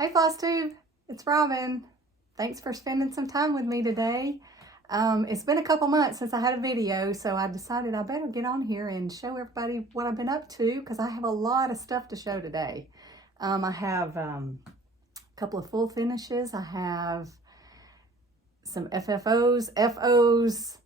Hey Floss Tube, it's Robin. Thanks for spending some time with me today. It's been a couple months since I had a video, so I decided I better get on here and show everybody what I've been up to because I have a lot of stuff to show today. I have a couple of full finishes. I have some FFOs, FOs,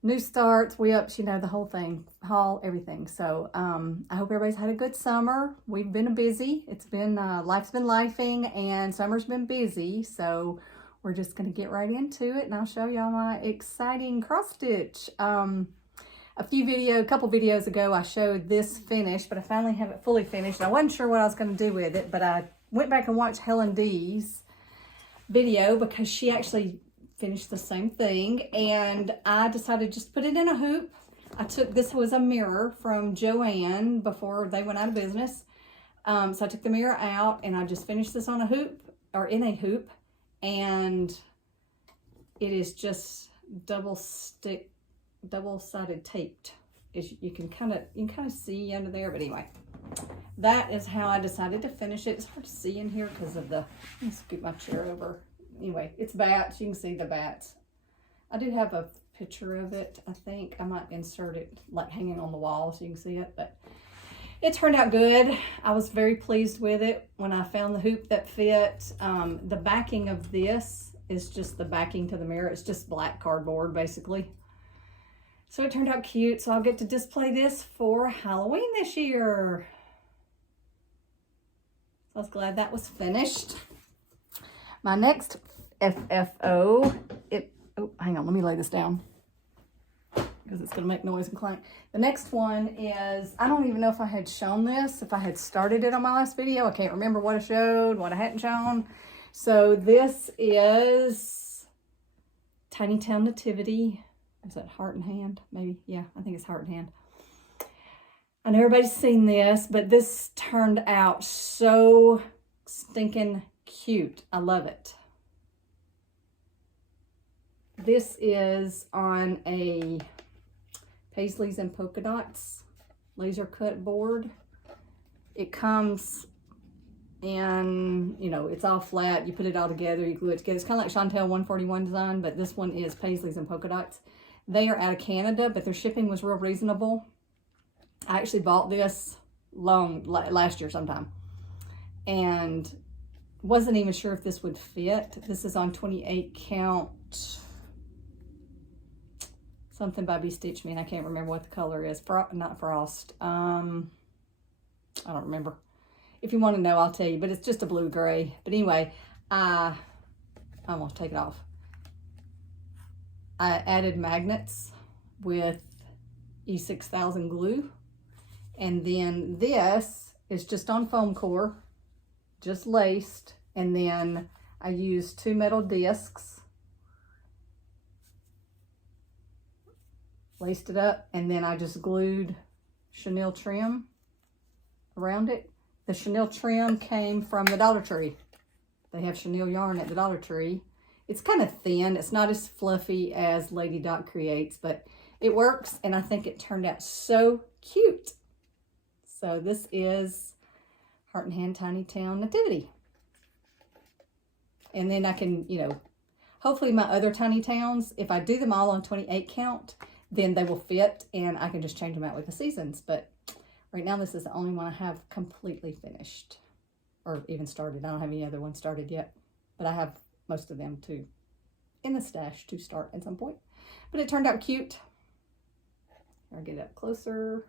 new starts, WIPS, you know, the whole thing, haul, everything. So I hope everybody's had a good summer. We've been busy. It's been, life's been lifing and summer's been busy. So we're just going to get right into it and I'll show y'all my exciting cross stitch. A couple videos ago, I showed this finished, but I finally have it fully finished. I wasn't sure what I was going to do with it, but I went back and watched Helen D's video because she actually finished the same thing, and I decided just put it in a hoop. This was a mirror from Joann before they went out of business. So I took the mirror out and I just finished this on a hoop, or in a hoop, and it is just double-sided taped. You can kind of see under there, but anyway, that is how I decided to finish it. It's hard to see in here because of the, let me scoot my chair over. Anyway, it's bats. You can see the bats. I do have a picture of it. I think I might insert it like hanging on the wall so you can see it, but it turned out good. I was very pleased with it when I found the hoop that fit. The backing of this is just the backing to the mirror. It's just black cardboard basically. So it turned out cute. So I'll get to display this for Halloween this year. So I was glad that was finished. My next FFO, oh, hang on, let me lay this down because it's going to make noise and clank. The next one is, I don't even know if I had shown this, if I had started it on my last video. I can't remember what I showed, what I hadn't shown. So this is Tiny Town Nativity. Is that Heart and Hand? Maybe, yeah, I think it's Heart and Hand. I know everybody's seen this, but this turned out so stinking cute. I love it. This is on a Paisleys and Polka Dots laser cut board. It comes in, you know, it's all flat. You put it all together, you glue it together. It's kind of like Chantel 141 design, but this one is Paisleys and Polka Dots. They are out of Canada, but their shipping was real reasonable. I actually bought this last year sometime and wasn't even sure if this would fit. This is on 28 count, something by Be Stitch Me, and I can't remember what the color is. Not Frost. I don't remember. If you want to know, I'll tell you, but it's just a blue gray. But anyway, I'm gonna take it off. I added magnets with E6000 glue, and then this is just on foam core, just laced, and then I used 2 metal discs, laced it up, and then I just glued chenille trim around it. The chenille trim came from the Dollar Tree. They have chenille yarn at the Dollar Tree. It's kind of thin. It's not as fluffy as Lady Dot creates, but it works, and I think it turned out so cute. So this is Heart and Hand Tiny Town Nativity. And then I can, you know, hopefully my other tiny towns, if I do them all on 28 count, then they will fit and I can just change them out with the seasons. But right now this is the only one I have completely finished or even started. I don't have any other ones started yet, but I have most of them too in the stash to start at some point. But it turned out cute. I'll get up closer.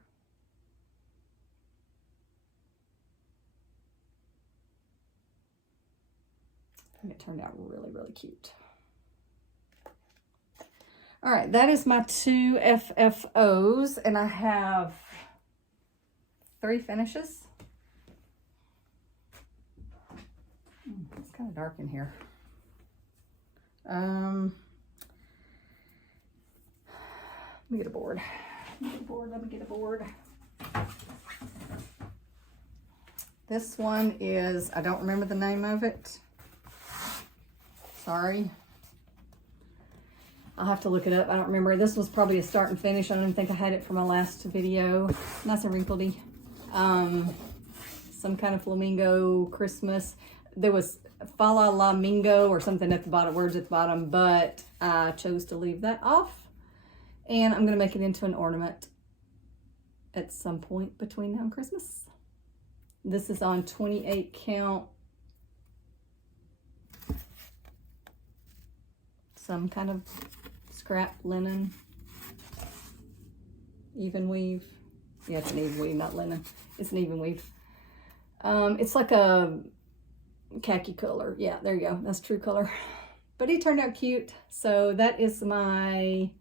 And it turned out really, really cute. All right, that is my 2 FFOs, and I have 3 finishes. It's kind of dark in here. Let me get a board. Let me get a board. This one is, I don't remember the name of it. Sorry. I'll have to look it up. I don't remember. This was probably a start and finish. I don't even think I had it for my last video. Nice and wrinkledy. Some kind of flamingo Christmas. there was Fala La Mingo or something at the bottom, words at the bottom, but I chose to leave that off. And I'm going to make it into an ornament at some point between now and Christmas. This is on 28 count. Some kind of scrap linen. Even weave. Yeah, it's an even weave, not linen. It's an even weave. It's like a khaki color. Yeah, there you go. That's true color. But it turned out cute. So that is my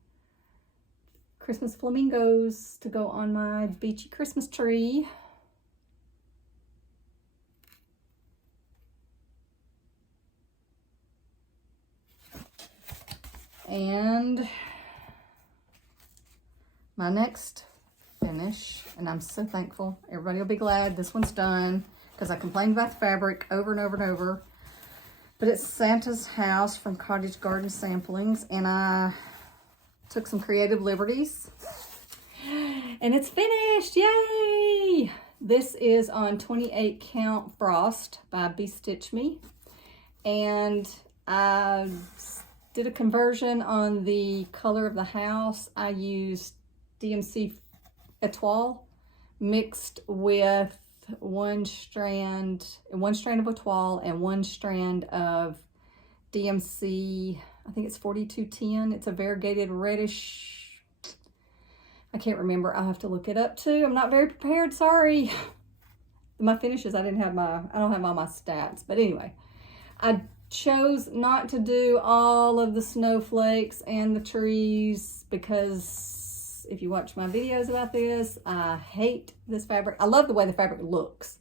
Christmas flamingos to go on my beachy Christmas tree. And my next finish, and I'm so thankful, everybody will be glad this one's done, because I complained about the fabric over and over and over. But it's Santa's House from Cottage Garden Samplings, and I took some creative liberties. And it's finished, yay! This is on 28 count Frost by Be Stitch Me. And I did a conversion on the color of the house. I used DMC Etoile mixed with one strand of Etoile and one strand of DMC, I think it's 4210. It's a variegated reddish, I can't remember. I'll have to look it up too. I'm not very prepared, sorry. My finishes, I don't have all my stats, but anyway, I chose not to do all of the snowflakes and the trees because if you watch my videos about this, I hate this fabric. I love the way the fabric looks.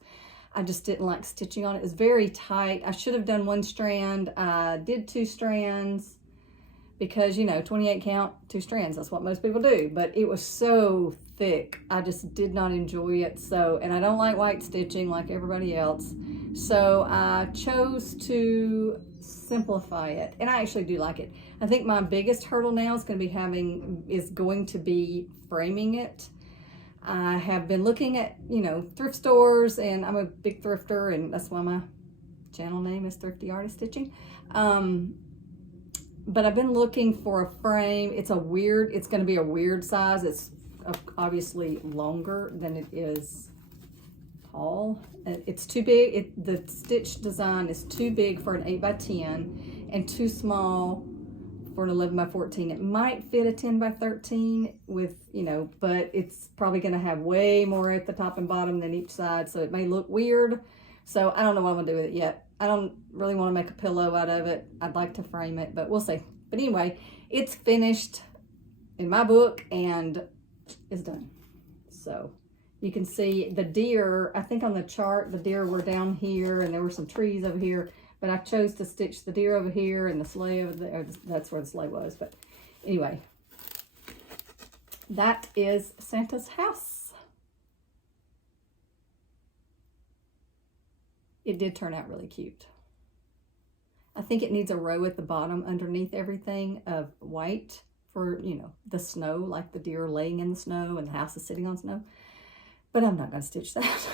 I just didn't like stitching on it. It's very tight. I should have done one strand. I did 2 strands because, you know, 28 count, 2 strands. That's what most people do. But it was so thick. I just did not enjoy it. So, and I don't like white stitching like everybody else. So I chose to simplify it. And I actually do like it. I think my biggest hurdle now is going to be framing it. I have been looking at, you know, thrift stores, and I'm a big thrifter, and that's why my channel name is Thrifty Artist Stitching. But I've been looking for a frame. It's going to be a weird size. It's obviously longer than it is tall. It's too big. The stitch design is too big for an 8x10 and too small for an 11x14. It might fit a 10x13 with, you know, but it's probably going to have way more at the top and bottom than each side, so it may look weird. So I don't know what I'm going to do with it yet. I don't really want to make a pillow out of it. I'd like to frame it, but we'll see. But anyway, it's finished in my book and it's done. So you can see the deer, I think on the chart, the deer were down here and there were some trees over here. But I chose to stitch the deer over here and the sleigh over there. That's where the sleigh was. But anyway, that is Santa's house. It did turn out really cute. I think it needs a row at the bottom underneath everything of white for, you know, the snow, like the deer laying in the snow and the house is sitting on snow. But I'm not going to stitch that.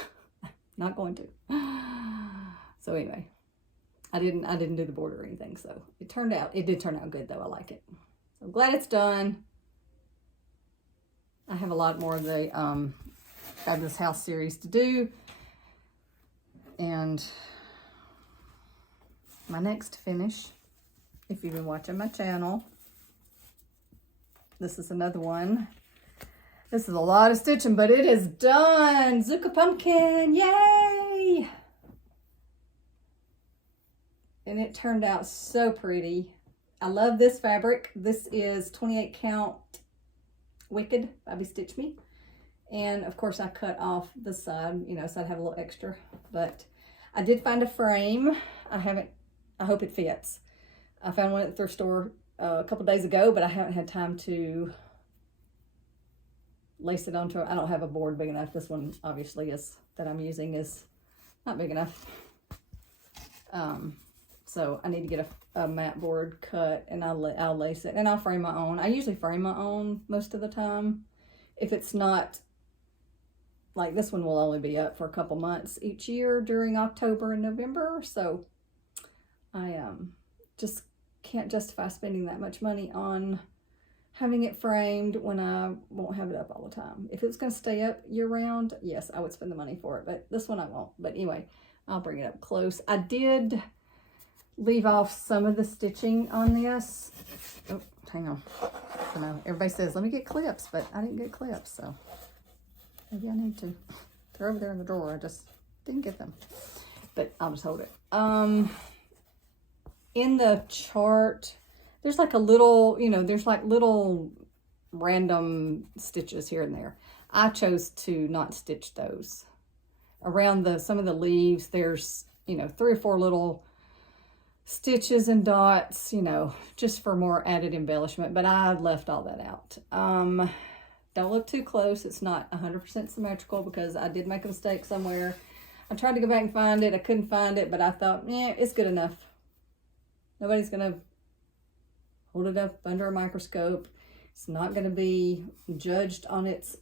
Not going to. So anyway. I didn't do the border or anything, so it did turn out good though. I like it. So I'm glad it's done. I have a lot more of the Fabulous House series to do. And my next finish, if you've been watching my channel, this is another one. This is a lot of stitching, but it is done. Zucca Pumpkin, yay! And it turned out so pretty. I love this fabric. This is 28 count Wicked by Be Stitch Me. And of course I cut off the side, you know, so I'd have a little extra. But I did find a frame. I hope it fits. I found one at the thrift store a couple days ago, but I haven't had time to lace it onto it. I don't have a board big enough. This one obviously that I'm using is not big enough. So I need to get a mat board cut, and I'll lace it, and I'll frame my own. I usually frame my own most of the time. If it's not like this one will only be up for a couple months each year during October and November. So I just can't justify spending that much money on having it framed when I won't have it up all the time. If it was going to stay up year round, yes, I would spend the money for it, but this one I won't. But anyway, I'll bring it up close. I did leave off some of the stitching on this. Oh, hang on. I know everybody says, let me get clips, but I didn't get clips, so maybe I need to. They're over there in the drawer. I just didn't get them, but I'll just hold it. In the chart, there's like a little, you know, there's like little random stitches here and there. I chose to not stitch those. Around some of the leaves, there's, you know, 3 or 4 little stitches and dots, you know, just for more added embellishment, but I left all that out. Don't look too close. It's not 100% symmetrical because I did make a mistake somewhere. I tried to go back and find it. I couldn't find it, but I thought, yeah, it's good enough. Nobody's going to hold it up under a microscope. It's not going to be judged on its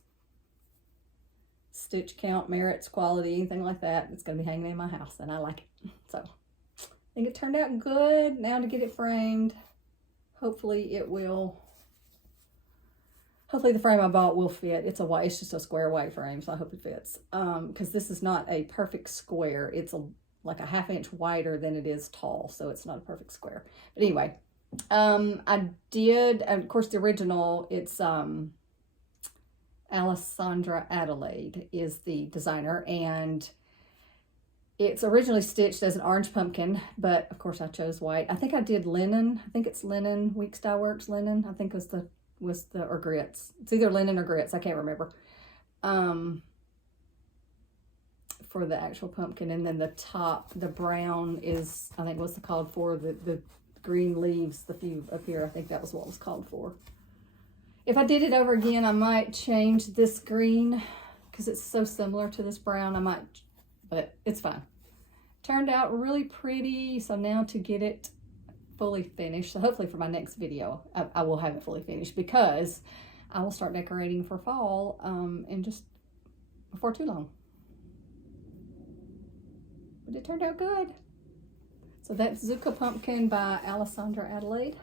stitch count, merits, quality, anything like that. It's going to be hanging in my house, and I like it. So I think it turned out good. Now to get it framed. Hopefully it will. Hopefully the frame I bought will fit. It's just a square white frame, so I hope it fits. Because this is not a perfect square. It's like a 1/2 inch wider than it is tall, so it's not a perfect square. But anyway, I did, of course, the original, it's Alessandra Adelaide is the designer, and it's originally stitched as an orange pumpkin, but of course I chose white. I think I did linen. I think it's linen, Weeks Dye Works linen. I think was or grits. It's either linen or grits. I can't remember. For the actual pumpkin, and then the top, the brown is, I think what's called for the green leaves, the few up here. I think that was what was called for. If I did it over again, I might change this green because it's so similar to this brown. I might, but it's fine. Turned out really pretty. So now to get it fully finished, so hopefully for my next video, I will have it fully finished because I will start decorating for fall and just before too long. But it turned out good. So that's Zucca Pumpkin by Alessandra Adelaide.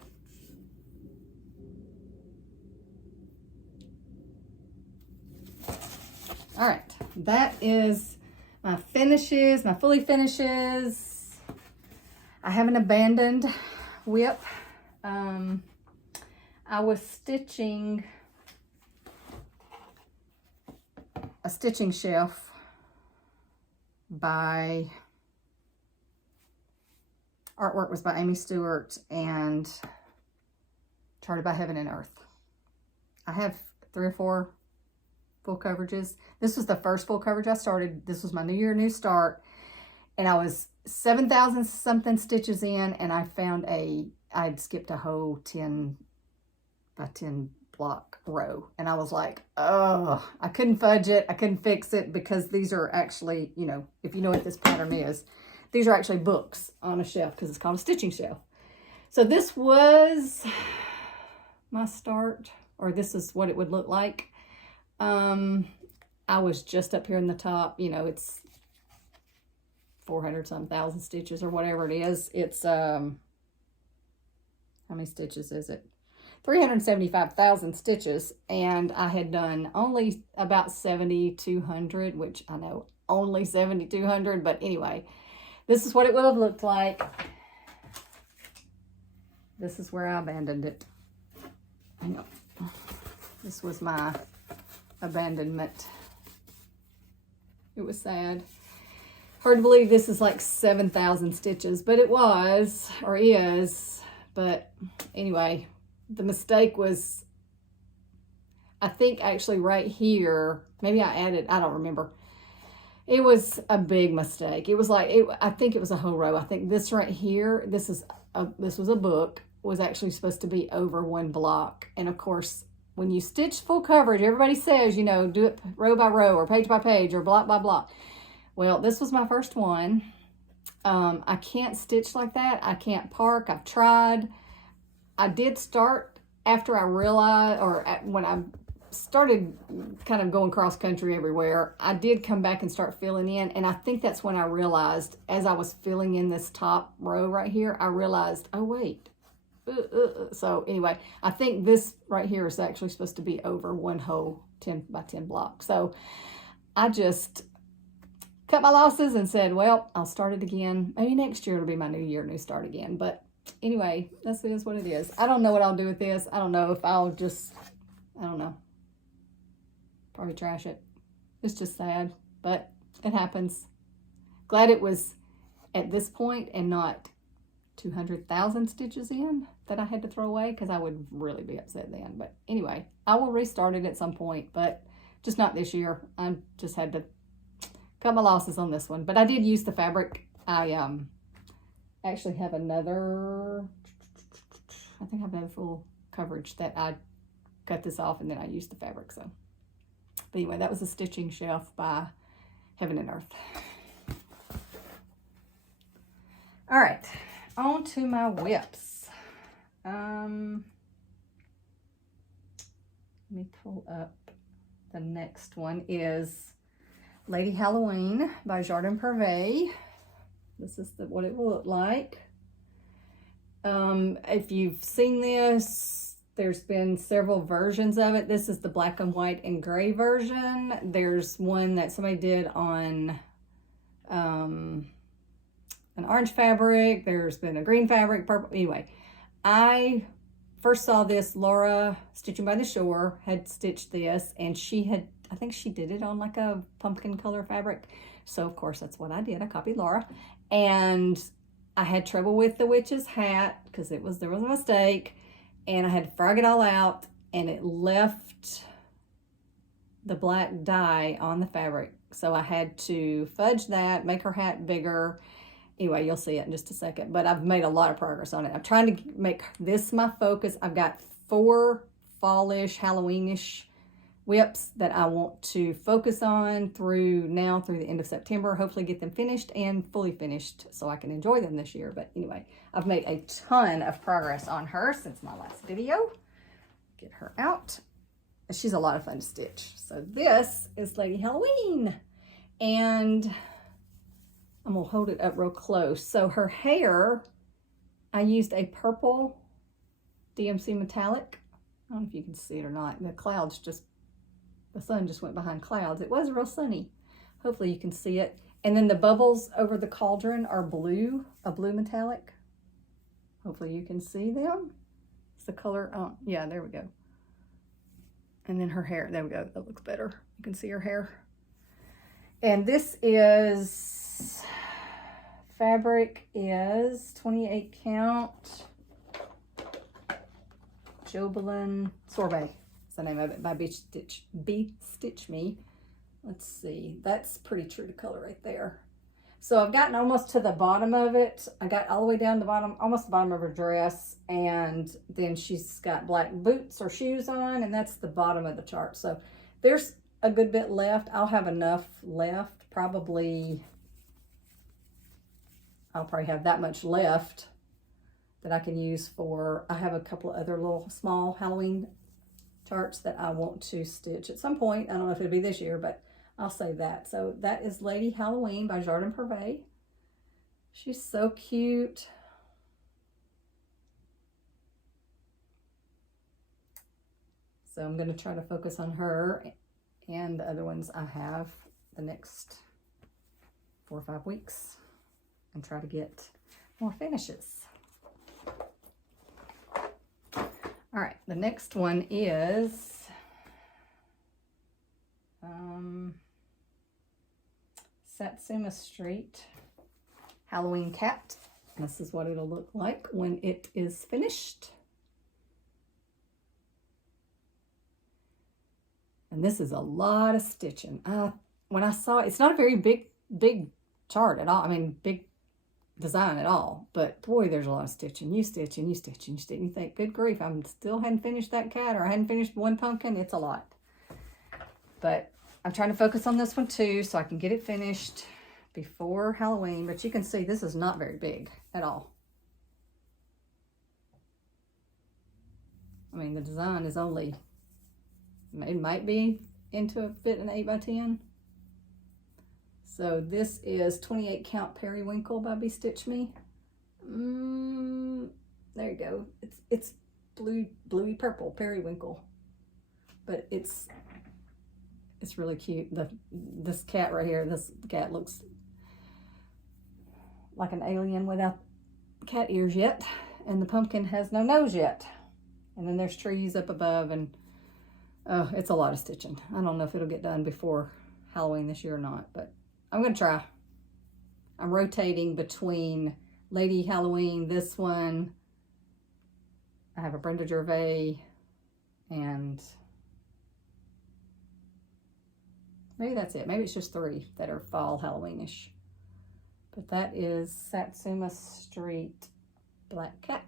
All right, that is my finishes, my fully finishes. I haven't abandoned WIP. I was stitching a stitching shelf by artwork was by Amy Stewart and charted by Heaven and Earth. I have 3 or 4 full coverages. This was the first full coverage I started. This was my new year, new start. And I was 7,000 something stitches in, and I found I'd skipped a whole 10 by 10 block row. And I was like, oh, I couldn't fudge it. I couldn't fix it because these are actually, you know, if you know what this pattern is, these are actually books on a shelf because it's called a stitching shelf. So this was my start, or this is what it would look like. I was just up here in the top, you know, it's 400 some thousand stitches or whatever it is. It's, how many stitches is it? 375,000 stitches, and I had done only about 7,200, which I know only 7,200, but anyway, this is what it would have looked like. This is where I abandoned it. Hang on. This was my abandonment. It was sad. Hard to believe this is like 7,000 stitches, but it was, or is. But anyway, the mistake was, I think actually right here, maybe I added, I don't remember. It was a big mistake. It was like, I think it was a whole row. I think this right here, this was a book, was actually supposed to be over 1 block. And of course, when you stitch full coverage, everybody says, you know, do it row by row or page by page or block by block. Well, this was my first one. I can't stitch like that. I can't park. I've tried. I did start after I realized, or when I started kind of going cross country everywhere, I did come back and start filling in. And I think that's when I realized, as I was filling in this top row right here, I realized, oh, wait. So anyway, I think this right here is actually supposed to be over one whole 10 by 10 block. So I just cut my losses and said, well, I'll start it again. Maybe next year it'll be my new year, new start again. But anyway, that's what it is. I don't know what I'll do with this. I don't know if I'll just, I don't know. Probably trash it. It's just sad, but it happens. Glad it was at this point and not 200,000 stitches in that I had to throw away, because I would really be upset then. But anyway, I will restart it at some point, but just not this year. I just had to cut my losses on this one. But I did use the fabric. I actually have another, I think I have another full coverage that I cut this off and then I used the fabric. So, but anyway, that was a stitching shelf by Heaven and Earth. All right, on to my WIPS. Let me pull up. The next one is Lady Halloween by Jardin Privé. This is what it will look like. If you've seen this, there's been several versions of it. This is the black and white and gray version. There's one that somebody did on an orange fabric. There's been a green fabric, purple. Anyway, I first saw this. Laura, Stitching by the Shore, had stitched this, and she had, I think she did it on like a pumpkin color fabric. So of course that's what I did. I copied Laura, and I had trouble with the witch's hat because there was a mistake, and I had to frog it all out, and it left the black dye on the fabric. So I had to fudge that, make her hat bigger. Anyway, you'll see it in just a second, but I've made a lot of progress on it. I'm trying to make this my focus. I've got 4 fallish, Halloweenish WIPs that I want to focus on through the end of September. Hopefully get them finished and fully finished so I can enjoy them this year. But anyway, I've made a ton of progress on her since my last video. Get her out. She's a lot of fun to stitch. So this is Lady Halloween, and I'm gonna hold it up real close. So her hair, I used a purple DMC metallic. I don't know if you can see it or not. The clouds just, the sun just went behind clouds. It was real sunny. Hopefully you can see it. And then the bubbles over the cauldron are blue, a blue metallic. Hopefully you can see them. It's the color, oh yeah, there we go. And then her hair, there we go, that looks better. You can see her hair. And this is, fabric is 28 count Jobelin Sorbet. That's the name of it, by Be Stitch Me. Let's see, that's pretty true to color right there. So I've gotten almost to the bottom of it. I got all the way down the bottom, almost the bottom of her dress, and then she's got black boots or shoes on, and that's the bottom of the chart. So there's a good bit left. I'll have enough left, probably, I'll probably have that much left that I can use for, I have a couple of other little small Halloween charts that I want to stitch at some point. I don't know if it'll be this year, but I'll say that. So that is Lady Halloween by Jardin Privé. She's so cute. So I'm going to try to focus on her and the other ones I have the next 4 or 5 weeks and try to get more finishes. All right, the next one is Satsuma Street Halloween Cat. This is what it'll look like when it is finished. And this is a lot of stitching. When I saw it, it's not a very big chart at all. I mean, big design at all. But boy, there's a lot of stitching. You stitch and you stitch and you stitch. And you think, good grief, I still hadn't finished that cat, or I hadn't finished one pumpkin. It's a lot. But I'm trying to focus on this one too so I can get it finished before Halloween. But you can see this is not very big at all. I mean, the design is only it might be into a fit an 8x10. So this is 28 count periwinkle by Be Stitch Me. There you go. It's bluey purple periwinkle, but it's really cute. This cat right here, this cat looks like an alien without cat ears yet, and the pumpkin has no nose yet. And then there's trees up above, and oh, it's a lot of stitching. I don't know if it'll get done before Halloween this year or not, but I'm gonna try. I'm rotating between Lady Halloween, this one, I have a Brenda Gervais, and maybe that's it. Maybe it's just 3 that are fall Halloweenish. But that is Satsuma Street Black Cat.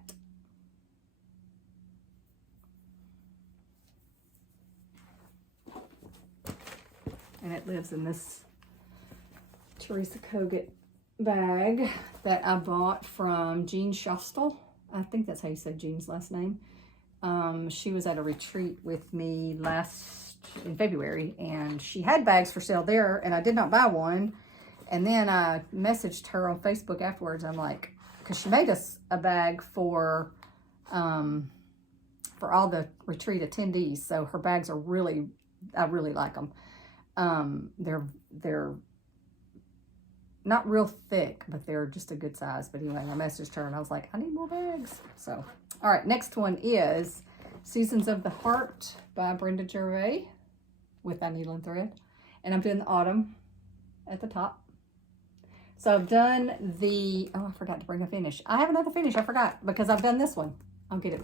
And it lives in this Teresa Kogut bag that I bought from Jean Shostel. I think that's how you say Jean's last name. She was at a retreat with me in February, and she had bags for sale there, and I did not buy one. And then I messaged her on Facebook afterwards. I'm like, because she made us a bag for all the retreat attendees. So her bags are I really like them. They're not real thick, but they're just a good size. But anyway, I messaged her and I was like, I need more bags. So, all right, next one is Seasons of the Heart by Brenda Gervais with that needle and thread. And I'm doing the autumn at the top. So I've done oh, I forgot to bring a finish. I have another finish, I forgot, because I've done this one. I'll get it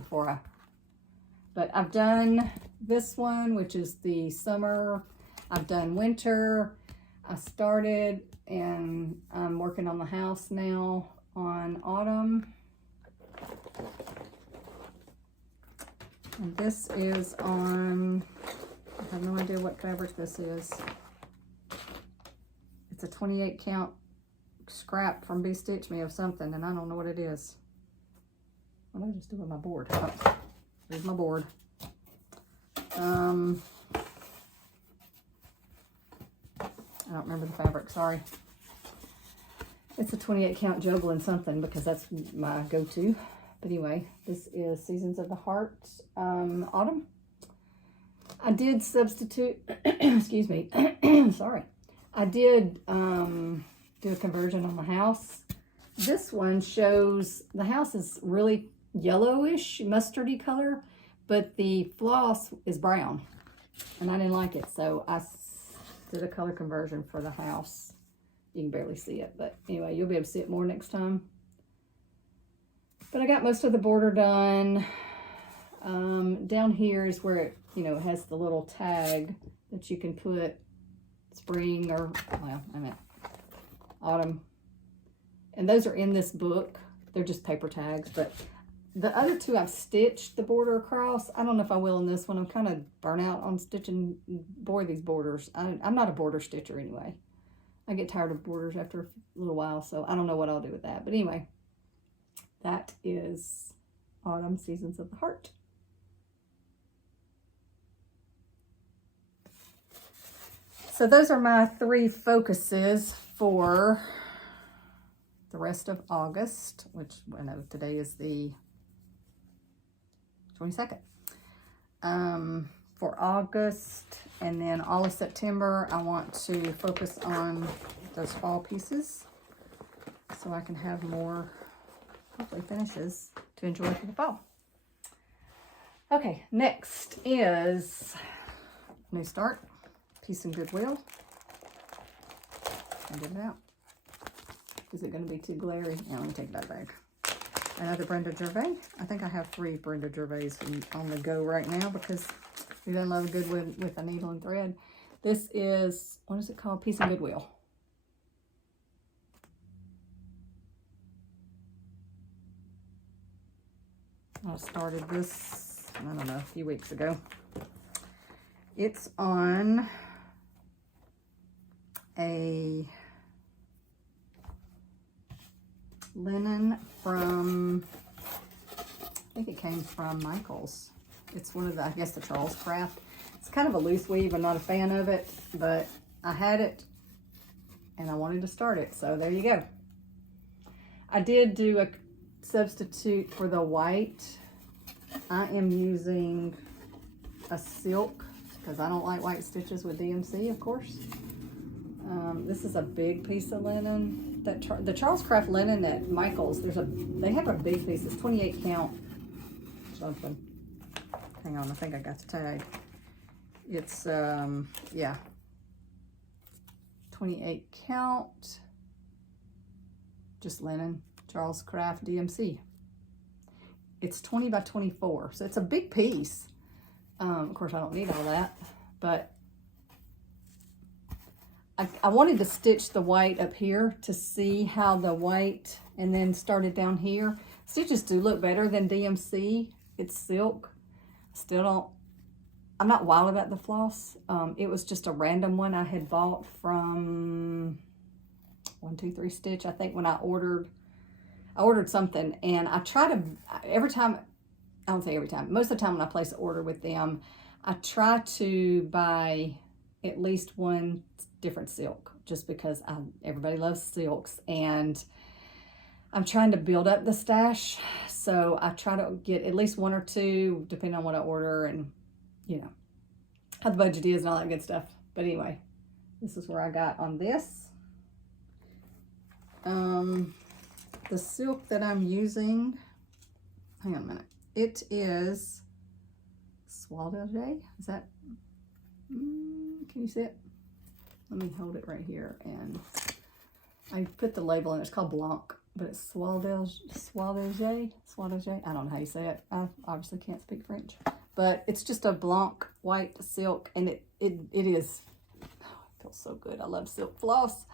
but I've done this one, which is the summer. I've done winter. I started, and I'm working on the house now on autumn. And this is on, I have no idea what fabric this is. It's a 28 count scrap from Be Stitch Me of something, and I don't know what it is. What did I just do with my board? Oh, there's my board. I don't remember the fabric, sorry. It's a 28 count Jobelan something, because that's my go-to. But anyway, this is Seasons of the Heart Autumn. I did substitute, excuse me, sorry. I did do a conversion on the house. This one shows the house is really yellowish, mustardy color, but the floss is brown, and I didn't like it, so I did a color conversion for the house. You can barely see it, but anyway, you'll be able to see it more next time. But I got most of the border done. Down here is where it, has the little tag that you can put spring or, well, I meant autumn. And those are in this book. They're just paper tags, but the other two I've stitched the border across. I don't know if I will in this one. I'm kind of burnt out on stitching these borders. I'm not a border stitcher anyway. I get tired of borders after a little while, so I don't know what I'll do with that. But anyway, that is Autumn Seasons of the Heart. So those are my 3 focuses for the rest of August, which I know today is the 22nd. For August, and then all of September, I want to focus on those fall pieces so I can have more, hopefully, finishes to enjoy for the fall. Okay, next is New Start, Peace and Goodwill. And get it out. Is it going to be too glary? Yeah, let me take it out of the bag. Another Brenda Gervais. I think I have 3 Brenda Gervais on the go right now because we done love good with a needle and thread. This is, what is it called? Peace and Goodwill. I started this, I don't know, a few weeks ago. It's on a linen from, I think it came from Michael's. It's one of the, I guess, the Charles Craft. It's kind of a loose weave. I'm not a fan of it, but I had it and I wanted to start it. So there you go. I did do a substitute for the white. I am using a silk because I don't like white stitches with DMC, of course. This is a big piece of linen. The Charles Craft linen at Michael's, they have a big piece. It's 28 count something. Hang on, I think I got the tag. It's yeah, 28 count, just linen, Charles Craft DMC. It's 20 by 24, so it's a big piece. Of course, I don't need all that, but I wanted to stitch the white up here to see how the white, and then started down here. Stitches do look better than DMC. It's silk. Still don't, I'm not wild about the floss. It was just a random one I had bought from 1-2-3 Stitch. I think when I ordered something, and I try to, every time, I don't say every time, most of the time when I place an order with them, I try to buy at least one different silk, just because everybody loves silks, and I'm trying to build up the stash. So I try to get at least one or two, depending on what I order and, you know, how the budget is and all that good stuff. But anyway, this is where I got on this. The silk that I'm using, hang on a minute. It is Swaledale. Is that, can you see it? Let me hold it right here, and I put the label in. It's called Blanc, but it's Swaledale. I don't know how you say it. I obviously can't speak French, but it's just a Blanc white silk, and it is, oh, it feels so good. I love silk floss.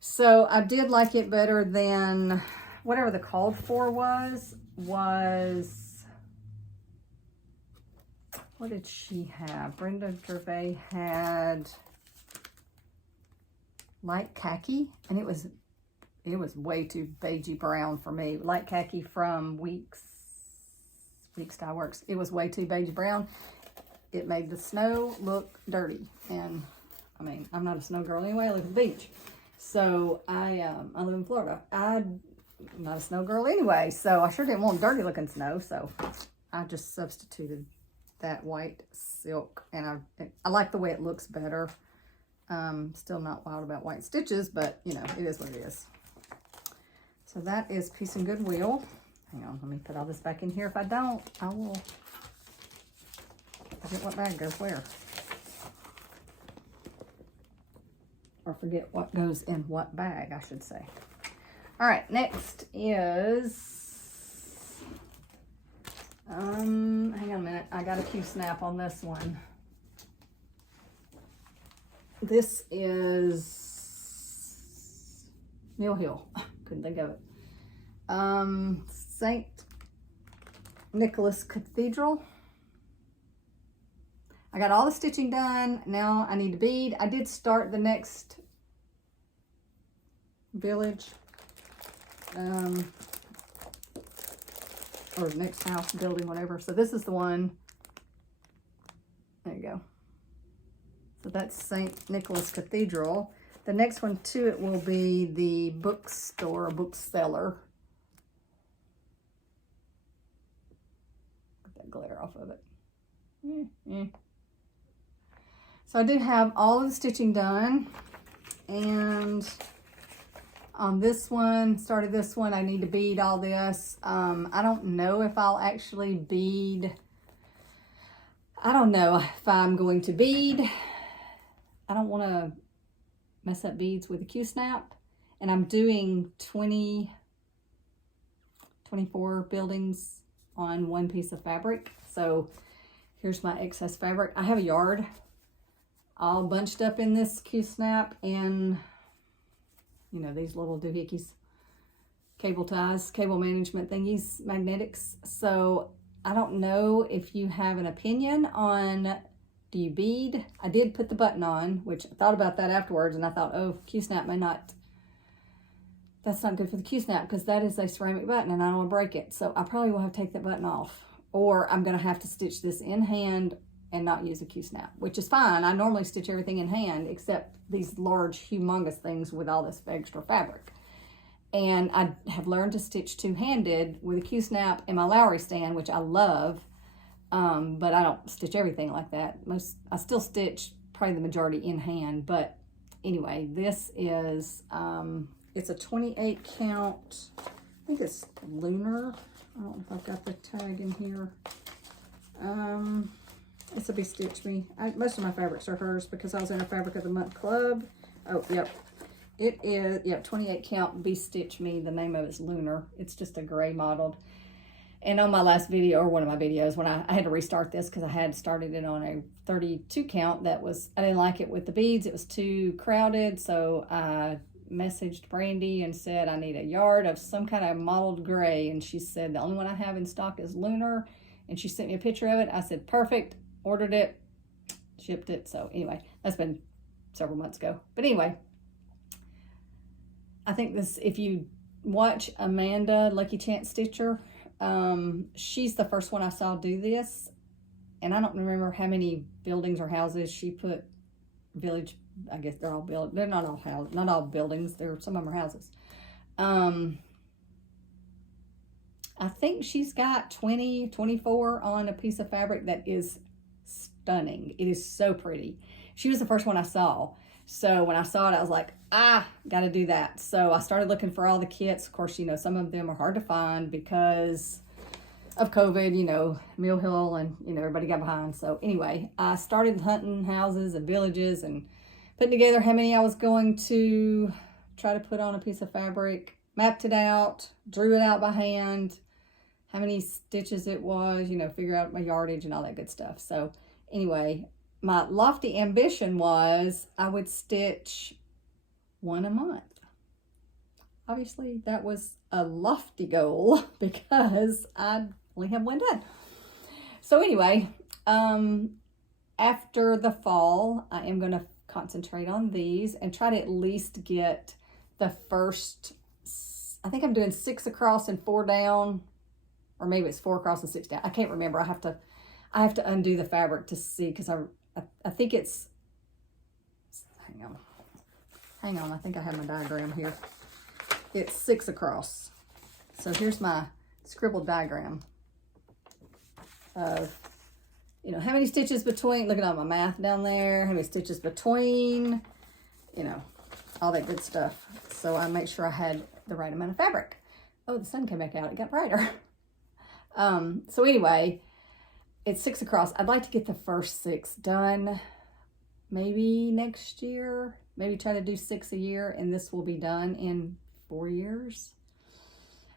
So I did like it better than whatever the called for was, what did she have? Brenda Gervais had light khaki, and it was way too beigey brown for me. Light khaki from WIPS Dye Works. It was way too beige brown. It made the snow look dirty, and I mean, I'm not a snow girl anyway. I live at the beach, so I live in Florida. I'm not a snow girl anyway, so I sure didn't want dirty looking snow. So I just substituted that white silk, and I like the way it looks better. Still not wild about white stitches, but you know, it is what it is. So that is Peace and Goodwill. Hang on, let me put all this back in here. If I don't, I will forget what bag goes where. Or forget what goes in what bag, I should say. All right, next is, hang on a minute. I got a Q-snap on this one. This is Mill Hill. Couldn't think of it. St. Nicholas Cathedral. I got all the stitching done. Now I need to bead. I did start the next village, or next house, building, whatever. So this is the one. There you go. So that's St. Nicholas Cathedral. The next one to it will be the bookstore, bookseller. Get that glare off of it. So I do have all of the stitching done, and on this one, started this one, I need to bead all this. I don't know if I'll actually bead. I don't know if I'm going to bead. I don't want to mess up beads with a Q-snap, and I'm doing 24 buildings on one piece of fabric. So here's my excess fabric. I have a yard all bunched up in this Q-snap, and you know, these little doohickeys, cable ties, cable management thingies, magnetics. So I don't know if you have an opinion on, do you bead? I did put the button on, which I thought about that afterwards, and I thought, oh, Q-snap may not, that's not good for the Q-snap because that is a ceramic button and I don't want to break it. So I probably will have to take that button off, or I'm going to have to stitch this in hand and not use a Q-snap, which is fine. I normally stitch everything in hand except these large, humongous things with all this extra fabric. And I have learned to stitch two-handed with a Q-snap and my Lowry stand, which I love, but I don't stitch everything like that. I still stitch probably the majority in hand, but anyway, this is, it's a 28 count, I think it's lunar. I don't know if I've got the tag in here. This will be Stitch Me. Most of my fabrics are hers because I was in a Fabric of the Month club. Oh, yep. It is, yep, 28 count Be Stitch Me. The name of it's Lunar. It's just a gray mottled. And on my last video, or one of my videos, when I had to restart this because I had started it on a 32 count, I didn't like it with the beads. It was too crowded. So I messaged Brandy and said, I need a yard of some kind of mottled gray. And she said, the only one I have in stock is Lunar. And she sent me a picture of it. I said, perfect. Ordered it, shipped it. So anyway, that's been several months ago. But anyway, I think this, if you watch Amanda, Lucky Chance Stitcher, she's the first one I saw do this. And I don't remember how many buildings or houses she put, village, I guess they're all built. They're not all houses, not all buildings. Some of them are houses. I think she's got 20, 24 on a piece of fabric that is stunning. It is so pretty. She was the first one I saw. So when I saw it, I was like, got to do that. So I started looking for all the kits. Of course, you know, some of them are hard to find because of COVID, you know, Mill Hill and, you know, everybody got behind. So anyway, I started hunting houses and villages and putting together how many I was going to try to put on a piece of fabric, mapped it out, drew it out by hand, how many stitches it was, you know, figure out my yardage and all that good stuff. So anyway, my lofty ambition was I would stitch one a month. Obviously, that was a lofty goal because I only have one done. So anyway, after the fall, I am going to concentrate on these and try to at least get the first, I think I'm doing 6 across and 4 down, or maybe it's 4 across and 6 down. I can't remember. I have to undo the fabric to see because I think it's, hang on, I think I have my diagram here. It's 6 across. So here's my scribbled diagram of, you know, how many stitches between, look at all my math down there, how many stitches between, you know, all that good stuff. So I make sure I had the right amount of fabric. Oh, the sun came back out, it got brighter. So anyway, it's 6 across. I'd like to get the first 6 done maybe next year, maybe try to do 6 a year, and this will be done in 4 years,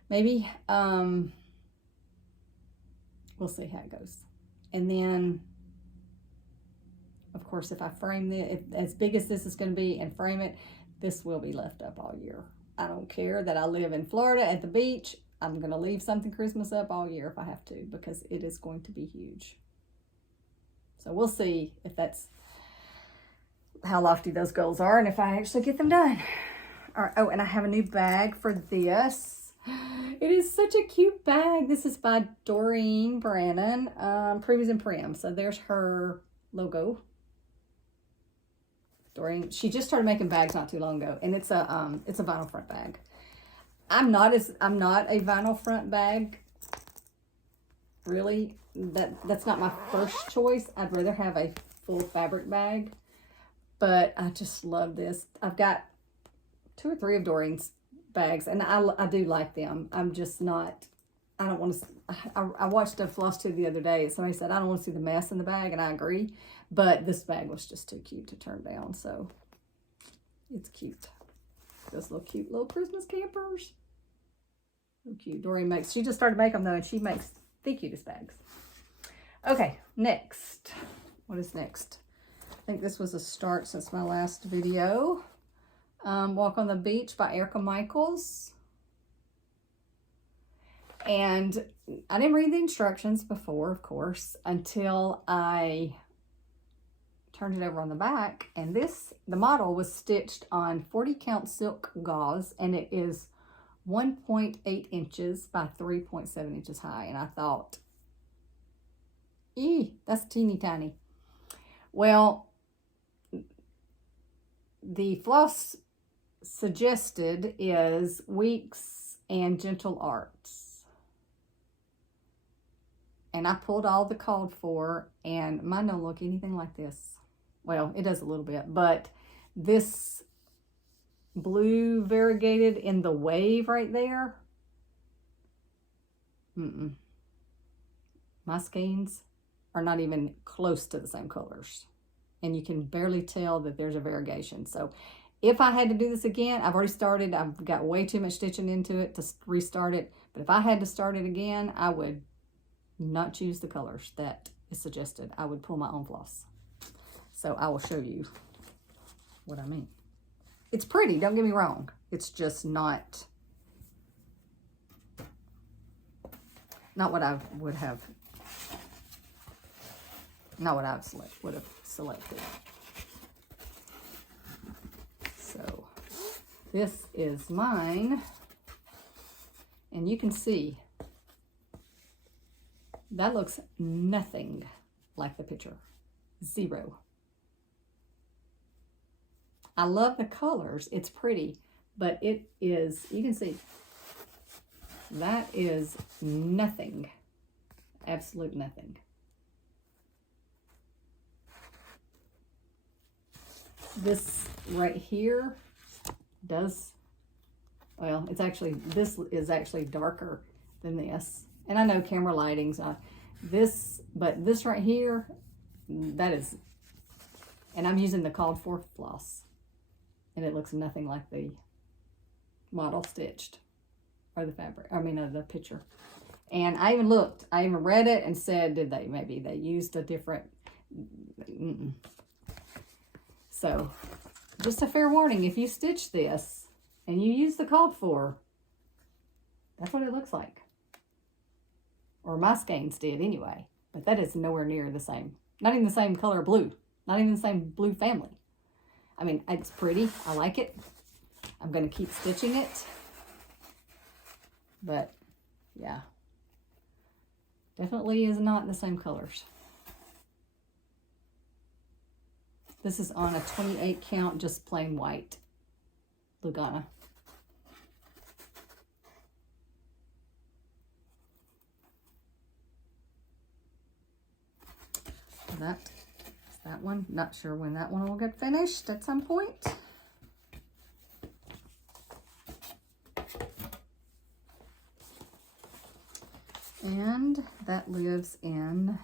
maybe. We'll see how it goes. And then, of course, if I frame it, as big as this is going to be, and frame it, this will be left up all year. I don't care that I live in Florida at the beach. I'm going to leave something Christmas up all year if I have to, because it is going to be huge. So we'll see if that's how lofty those goals are and if I actually get them done. All right. Oh, and I have a new bag for this. It is such a cute bag. This is by Doreen Brannon, Previews and Prim. So there's her logo. Doreen, she just started making bags not too long ago, and it's a vinyl front bag. I'm not a vinyl front bag, really. That's not my first choice. I'd rather have a full fabric bag, but I just love this. I've got 2 or 3 of Doreen's bags, and I do like them. I'm just not, I don't want to, I watched a Floss tube the other day. Somebody said, I don't want to see the mess in the bag, and I agree, but this bag was just too cute to turn down, so it's cute. Those little cute little Christmas campers. So cute. Doreen she just started making them though, and she makes the cutest bags. Okay, next. What is next? I think this was a start since my last video. Walk on the Beach by Erica Michaels. And I didn't read the instructions before, of course, until I turned it over on the back. And the model was stitched on 40 count silk gauze, and it is 1.8 inches by 3.7 inches high. And I thought, that's teeny tiny. Well, the floss suggested is WIPS and Gentle Arts. And I pulled all the called for, and mine don't look anything like this. Well, it does a little bit, but this blue variegated in the wave right there, my skeins are not even close to the same colors. And you can barely tell that there's a variegation. So if I had to do this again, I've already started. I've got way too much stitching into it to restart it. But if I had to start it again, I would not choose the colors that is suggested. I would pull my own floss. So I will show you what I mean. It's pretty, don't get me wrong. It's just not what I would have, not what I would have selected. So this is mine, and you can see that looks nothing like the picture. Zero. I love the colors. It's pretty, but it is, you can see, that is nothing. Absolute nothing. This right here does, well, it's actually, this is actually darker than this. And I know camera lighting's not this, but this right here, that is, and I'm using the called for floss, and it looks nothing like the model stitched, or the fabric, I mean, the picture. And I even looked, I even read it and said, maybe they used a different, So, just a fair warning, if you stitch this and you use the called for, that's what it looks like. Or my skeins did anyway, but that is nowhere near the same. Not even the same color blue, not even the same blue family. I mean, it's pretty, I like it. I'm gonna keep stitching it. But yeah, definitely is not the same colors. This is on a 28 count, just plain white Lugana. That is that one. Not sure when that one will get finished at some point. And that lives in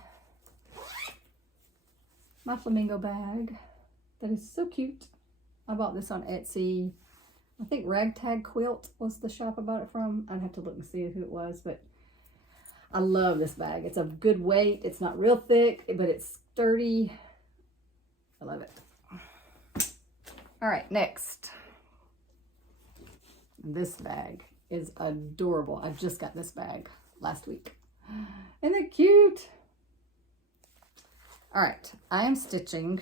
my flamingo bag. That is so cute. I bought this on Etsy. I think Ragtag Quilt was the shop I bought it from. I'd have to look and see who it was, but I love this bag. It's a good weight. It's not real thick, but it's sturdy. I love it. All right, next. This bag is adorable. I just got this bag last week. Isn't it cute? All right, I am stitching,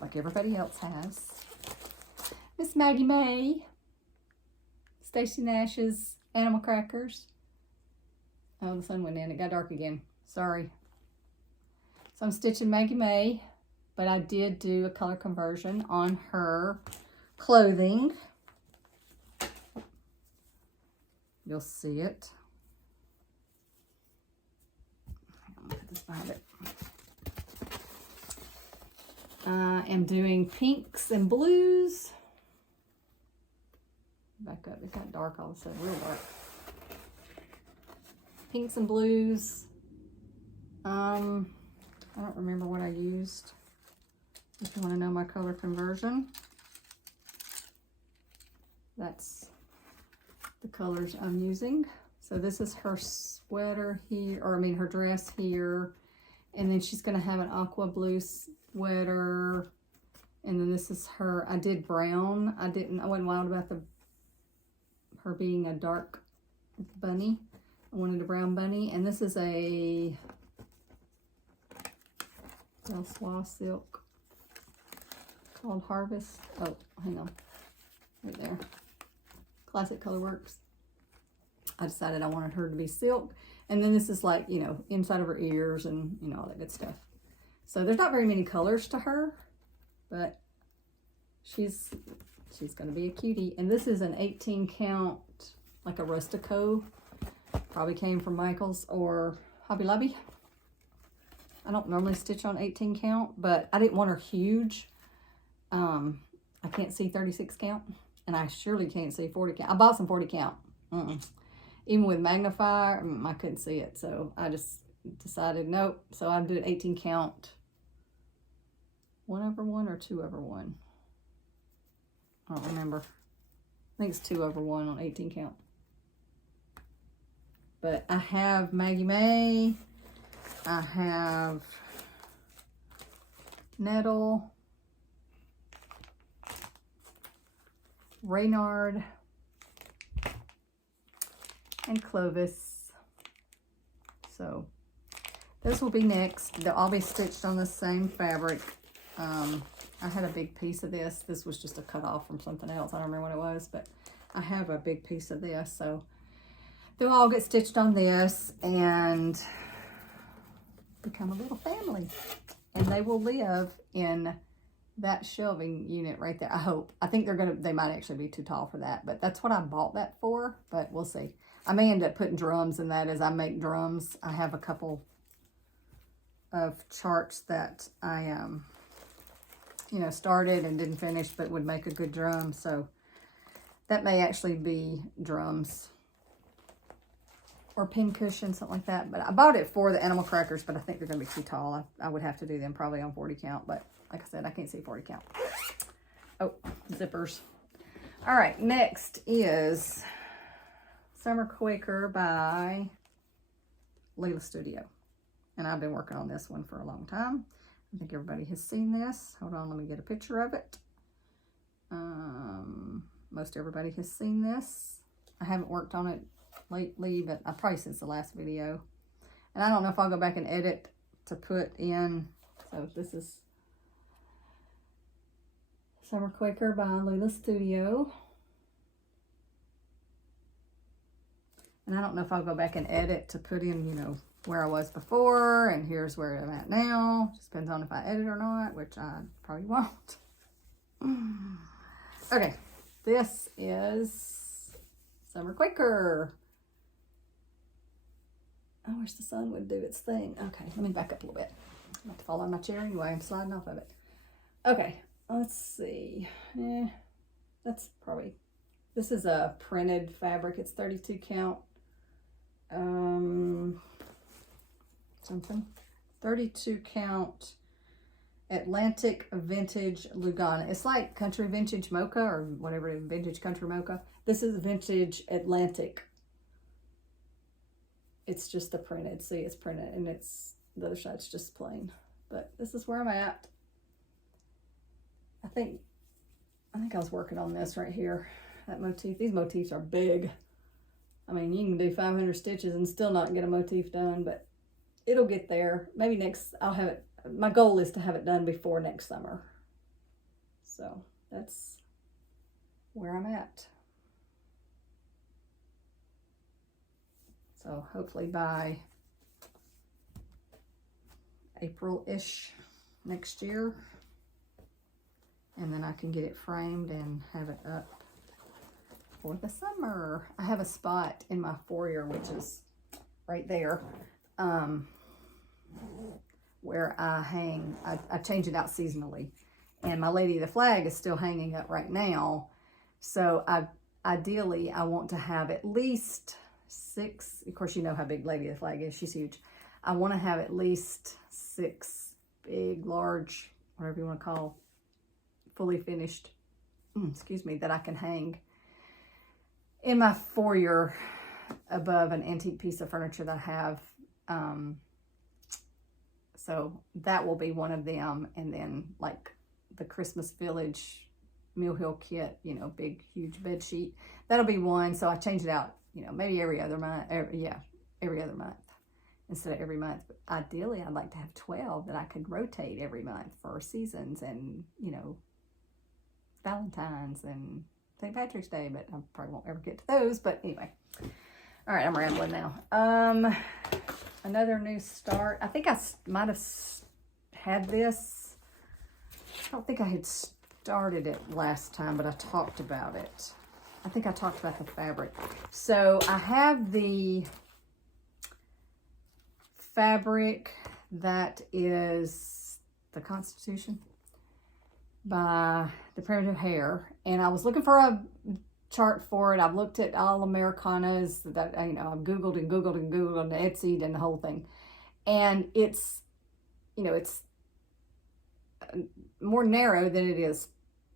like everybody else has, Miss Maggie May, Stacy Nash's Animal Crackers. Oh, the sun went in. It got dark again. Sorry. So I'm stitching Maggie May, but I did do a color conversion on her clothing. You'll see it. Just find it. I am doing pinks and blues. Back up. It got dark all of a sudden, real dark. Pinks and blues. I don't remember what I used. If you want to know my color conversion, that's the colors I'm using. So this is her sweater here, or I mean her dress here. And then she's going to have an aqua blue sweater. And then this is her, I did brown. I wasn't wild about her being a dark bunny. I wanted a brown bunny. And this is a Floss silk called Harvest. Oh, hang on. Right there. Classic Colorworks. I decided I wanted her to be silk. And then this is like, you know, inside of her ears and, you know, all that good stuff. So there's not very many colors to her, but she's going to be a cutie. And this is an 18 count, like a Rustico. Probably came from Michael's or Hobby Lobby. I don't normally stitch on 18 count, but I didn't want her huge. I can't see 36 count, and I surely can't see 40 count. I bought some 40 count. Even with magnifier, I couldn't see it, so I just decided nope. So I did 18 count. 1/1 or 2/1. I don't remember. I think it's 2/1 on 18 count. But I have Maggie May. I have Nettle, Reynard, and Clovis. So this will be next. They'll all be stitched on the same fabric. I had a big piece of this. This was just a cut off from something else. I don't remember what it was, but I have a big piece of this. So they'll all get stitched on this and become a little family. And they will live in that shelving unit right there. I hope. I think they might actually be too tall for that, but that's what I bought that for, but we'll see. I may end up putting drums in that as I make drums. I have a couple of charts that I, started and didn't finish, but would make a good drum. So that may actually be drums or pin cushion, something like that. But I bought it for the animal crackers, but I think they're going to be too tall. I would have to do them probably on 40 count, but like I said, I can't see 40 count. Oh, zippers. All right, next is Summer Quaker by Leila Studio. And I've been working on this one for a long time. I think everybody has seen this. Hold on, let me get a picture of it. Most everybody has seen this. I haven't worked on it lately, but probably since the last video. And I don't know if I'll go back and edit to put in. So this is Summer Quaker by Leila Studio. And I don't know if I'll go back and edit to put in, where I was before, and here's where I'm at now. Just depends on if I edit or not, which I probably won't. Okay, this is Summer Quaker. I wish the sun would do its thing. Okay, let me back up a little bit. I'm about to fall on my chair anyway. I'm sliding off of it. Okay, let's see. This is a printed fabric. It's 32 count. 32 count Atlantic Vintage Lugana. It's like Country Vintage Mocha or whatever, Vintage Country Mocha. This is Vintage Atlantic. It's just the printed. See, it's printed, and the other side's just plain. But this is where I'm at. I think I was working on this right here. That motif. These motifs are big. I mean, you can do 500 stitches and still not get a motif done, but it'll get there. Maybe I'll have it. My goal is to have it done before next summer. So that's where I'm at. So hopefully by April-ish next year. And then I can get it framed and have it up for the summer. I have a spot in my foyer, which is right there, where I hang. I change it out seasonally. And my Lady of the Flag is still hanging up right now. So ideally, I want to have at least 6. Of course, you know how big Lady of the Flag is. She's huge. I want to have at least 6 big, large, whatever you want to call, fully finished, that I can hang in my foyer above an antique piece of furniture that I have. So that will be one of them. And then like the Christmas Village Mill Hill kit, big, huge bed sheet. That'll be one. So I change it out, maybe every other month. Every other month instead of every month. But ideally, I'd like to have 12 that I could rotate every month for seasons and, Valentine's and St. Patrick's Day, but I probably won't ever get to those. But anyway, all right, I'm rambling now. Another new start. I think I might have had this. I don't think I had started it last time, but I talked about it. I think I talked about the fabric. So I have the fabric that is the Constitution by the Primitive Hair, and I was looking for a chart for it. I've looked at all Americanas that, you know, I've Googled and Googled and Googled and Etsy and the whole thing. And it's, you know, it's more narrow than it is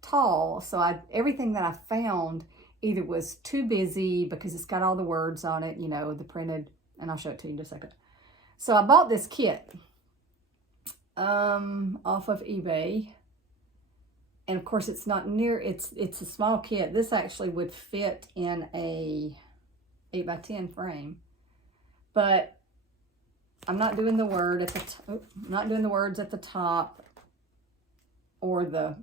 tall. So everything that I found either was too busy because it's got all the words on it, you know, the printed, and I'll show it to you in just a second. So I bought this kit off of eBay. And of course it's not near, it's a small kit. This actually would fit in a 8x10 frame. But I'm not doing the word at the not doing the words at the top or the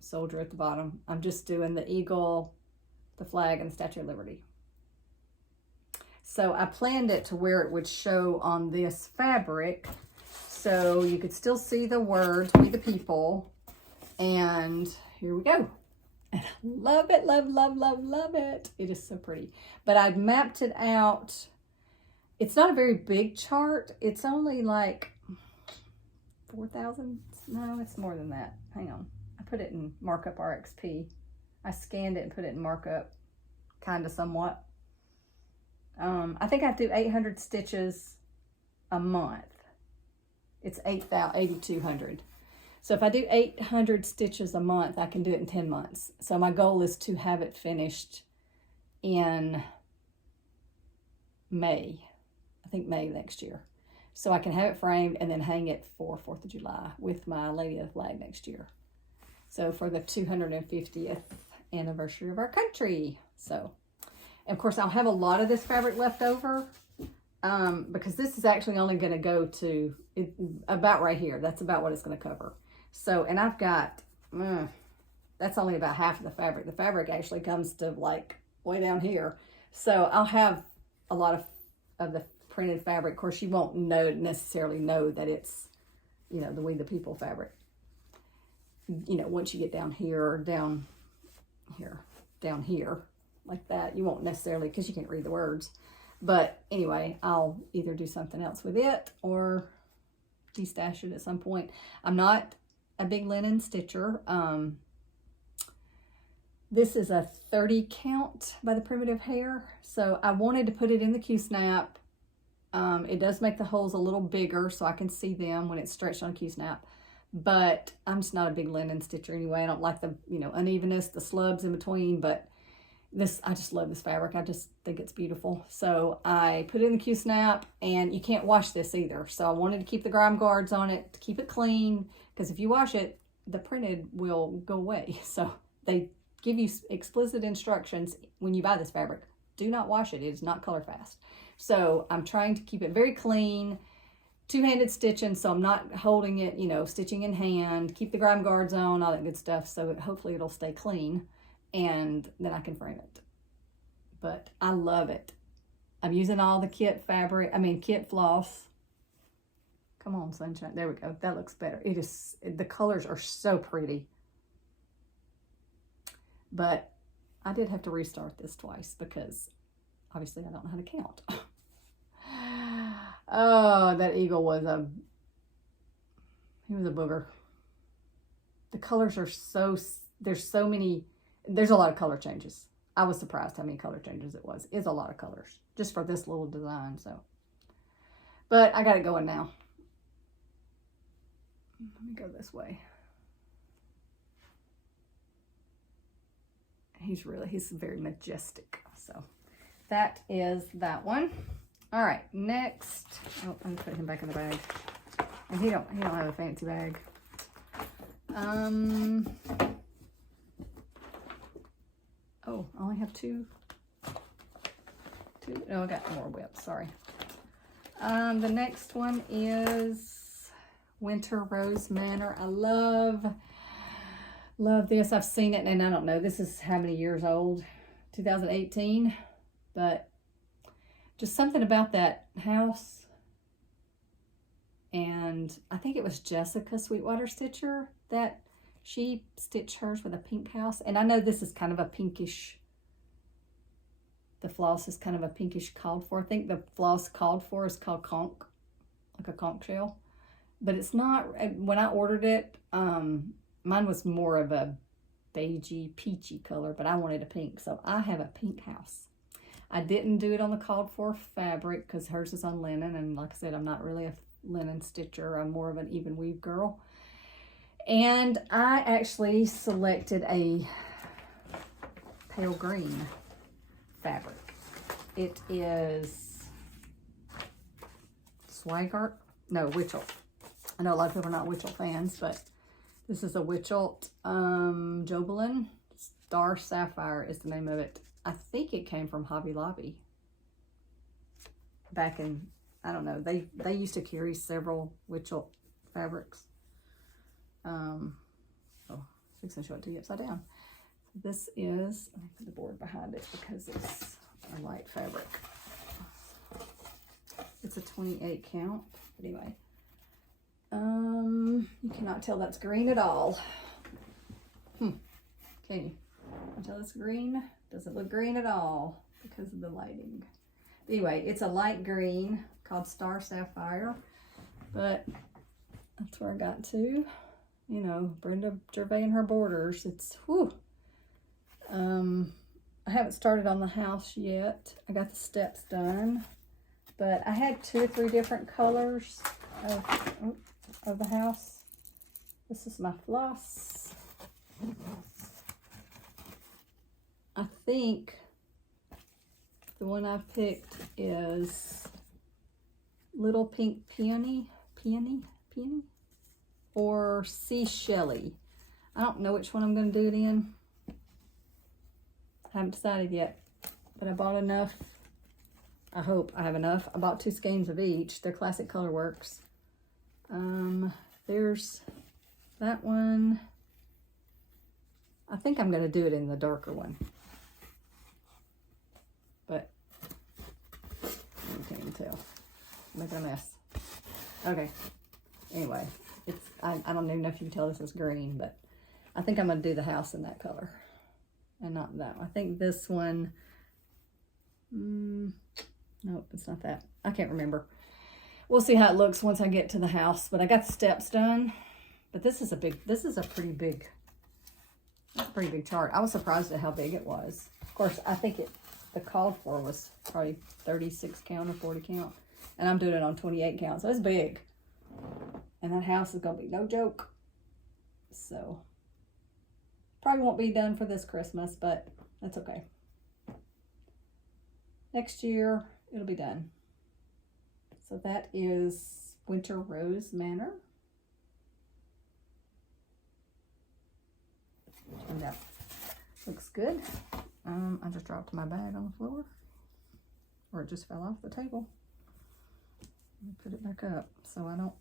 soldier at the bottom. I'm just doing the eagle, the flag, and the Statue of Liberty. So I planned it to where it would show on this fabric, so you could still see the words, "We the People." And here we go. And I love it, love, love, love, love it. It is so pretty. But I'd mapped it out. It's not a very big chart. It's only like 4,000. No, it's more than that. Hang on. I put it in markup RXP. I scanned it and put it in markup, kind of somewhat. I think I do 800 stitches a month. It's 8,200. So if I do 800 stitches a month, I can do it in 10 months. So my goal is to have it finished in May. I think May next year. So I can have it framed and then hang it for 4th of July with my Lady of the Flag next year. So for the 250th anniversary of our country. So, and of course, I'll have a lot of this fabric left over because this is actually only going to go to about right here. That's about what it's going to cover. So, and I've got, that's only about half of the fabric. The fabric actually comes to like way down here. So I'll have a lot of the printed fabric. Of course, you won't necessarily know that it's, you know, the We the People fabric. You know, once you get down here or down here like that, you won't necessarily, because you can't read the words. But anyway, I'll either do something else with it or destash it at some point. I'm not a big linen stitcher. This is a 30 count by the Primitive Hair. So I wanted to put it in the Q-snap. It does make the holes a little bigger so I can see them when it's stretched on Q-snap. But I'm just not a big linen stitcher anyway. I don't like the, you know, unevenness, the slubs in between. But this, I just love this fabric. I just think it's beautiful. So I put it in the Q-snap, and you can't wash this either. So I wanted to keep the grime guards on it to keep it clean, because if you wash it, the printed will go away. So they give you explicit instructions when you buy this fabric. Do not wash it. It is not color fast. So I'm trying to keep it very clean, two-handed stitching, so I'm not holding it, you know, stitching in hand, keep the grime guards on, all that good stuff. So hopefully it'll stay clean, and then I can frame it. But I love it. I'm using all the kit floss. Come on, sunshine. There we go. That looks better. It is, the colors are so pretty. But I did have to restart this twice because obviously I don't know how to count. Oh, that eagle was he was a booger. The colors are there's a lot of color changes. I was surprised how many color changes it was. It's a lot of colors just for this little design. So, but I got it going now. Let me go this way. He's very majestic. So that is that one. All right, next. Oh, I'm gonna put him back in the bag. And he don't have a fancy bag. Oh, I only have two. No, I got more WIPs, sorry. The next one is Winter Rose Manor. I love this. I've seen it, and I don't know, this is how many years old? 2018. But just something about that house. And I think it was Jessica Sweetwater Stitcher that she stitched hers with a pink house. And I know this is kind of a pinkish, the floss is kind of a pinkish called for. I think the floss called for is called conch, like a conch shell. But it's not, when I ordered it, mine was more of a beigey, peachy color, but I wanted a pink. So I have a pink house. I didn't do it on the called for fabric because hers is on linen. And like I said, I'm not really a linen stitcher. I'm more of an even weave girl. And I actually selected a pale green fabric. It is Swigart, no, Witchell. I know a lot of people are not Witchell fans, but this is a Witchell Jobelin Star Sapphire is the name of it. I think it came from Hobby Lobby back in, I don't know, they used to carry several Witchell fabrics. Oh, I'm going to show it to you upside down. This is, let me put the board behind it because it's a light fabric. It's a 28 count. Anyway, you cannot tell that's green at all. Can you? Tell it's green? Doesn't look green at all because of the lighting. Anyway, it's a light green called Star Sapphire, but that's where I got to. You know, Brenda Gervais and her borders. It's, whew. I haven't started on the house yet. I got the steps done, but I had 2 or 3 different colors of the house. This is my floss. I think the one I picked is Little Pink Peony, or Sea Shelly. I don't know which one I'm going to do it in. I haven't decided yet, but I bought enough. I hope I have enough. I bought 2 skeins of each. They're Classic Colorworks. There's that one. I think I'm going to do it in the darker one. But you can't even tell. Make a mess. Okay. Anyway, it's I don't even know if you can tell this is green, but I think I'm going to do the house in that color. And not that one. I think this one, nope, it's not that. I can't remember. We'll see how it looks once I get to the house. But I got the steps done. But this is a pretty big chart. I was surprised at how big it was. Of course, I think the called for was probably 36 count or 40 count. And I'm doing it on 28 count, so it's big. And that house is going to be no joke. So, probably won't be done for this Christmas, but that's okay. Next year, it'll be done. So that is Winter Rose Manor. And that looks good. I just dropped my bag on the floor. Or it just fell off the table. Let me put it back up so I don't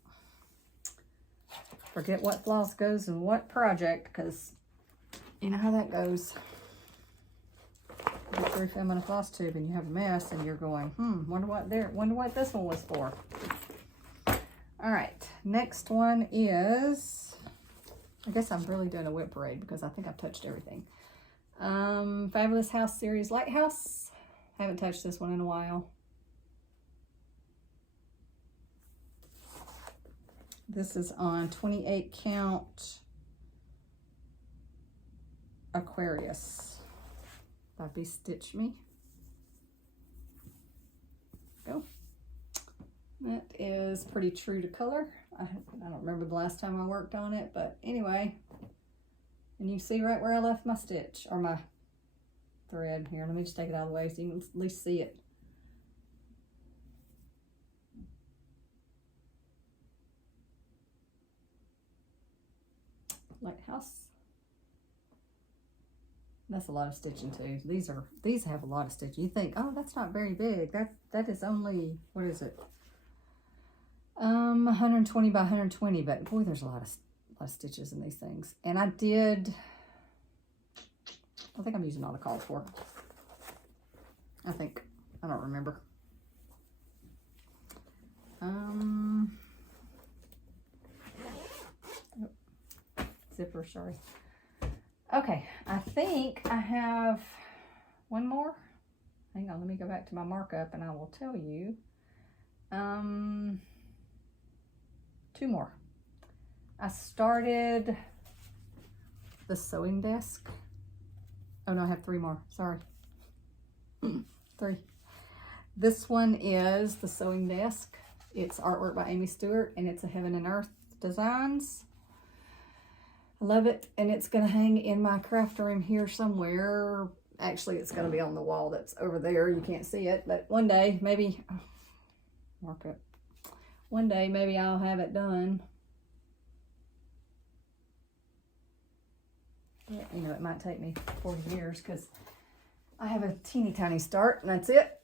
forget what floss goes in what project, because you know how that goes. You get through filming a floss tube and you have a mess and you're going, wonder what this one was for. All right, next one is, I guess I'm really doing a whip parade because I think I've touched everything. Fabulous House Series Lighthouse. Haven't touched this one in a while. This is on 28 count Aquarius by Stitch Me. Go. That is pretty true to color. I don't remember the last time I worked on it, but anyway. And you see right where I left my stitch, or my thread here. Let me just take it out of the way so you can at least see it. Lighthouse. That's a lot of stitching too. These have a lot of stitching. You think, oh, that's not very big. That is only, what is it? 120 by 120, but boy, there's a lot of stitches in these things. And I think I'm using all the called for. I don't remember. zipper, sorry. Okay, I think I have one more. Hang on, let me go back to my markup and I will tell you. 2 more. I started the sewing desk. Oh no, I have 3 more, sorry. 3. This one is the sewing desk. It's artwork by Amy Stewart and it's a Heaven and Earth Designs. I love it, and it's gonna hang in my craft room here somewhere. Actually, it's gonna be on the wall that's over there. You can't see it, but one day, maybe, mark it. One day, maybe I'll have it done. But, you know, it might take me 40 years because I have a teeny tiny start, and that's it.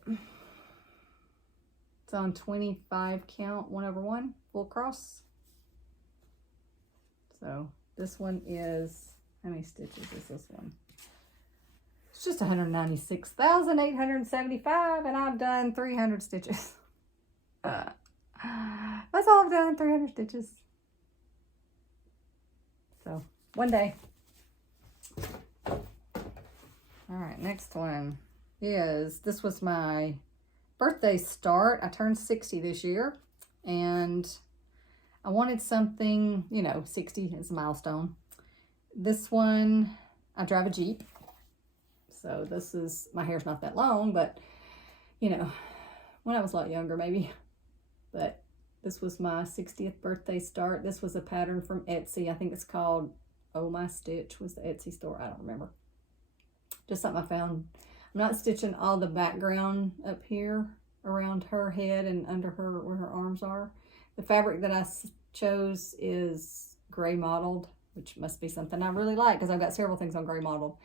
It's on 25 count, 1/1, full cross. So this one is, how many stitches is this one? It's just 196,875, and I've done 300 stitches. That's all I've done, 300 stitches. So, one day. All right, next one is, this was my birthday start. I turned 60 this year, and I wanted something, you know, 60 is a milestone. This one, I drive a Jeep. So this is, my hair's not that long, but, you know, when I was a lot younger maybe. But this was my 60th birthday start. This was a pattern from Etsy. I think it's called Oh My Stitch was the Etsy store. I don't remember. Just something I found. I'm not stitching all the background up here around her head and under her, where her arms are. The fabric that I chose is gray mottled, which must be something I really like because I've got several things on gray mottled.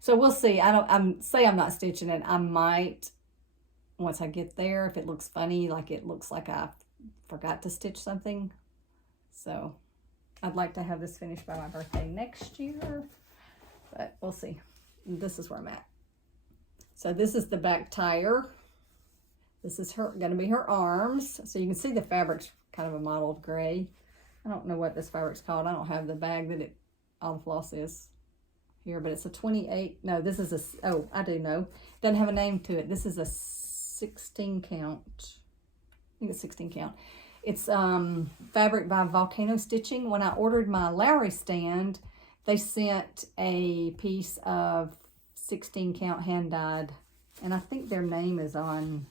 So we'll see. I'm not stitching it. I might, once I get there, if it looks funny, like it looks like I forgot to stitch something. So I'd like to have this finished by my birthday next year, but we'll see. This is where I'm at. So this is the back tire. This is going to be her arms. So you can see the fabric's kind of a mottled gray. I don't know what this fabric's called. I don't have the bag that all the floss is here, but it's a 28. No, this is a, oh, I do know. Doesn't have a name to it. This is a 16 count. I think it's 16 count. It's fabric by Volcano Stitching. When I ordered my Lowry stand, they sent a piece of 16 count hand dyed, and I think their name is on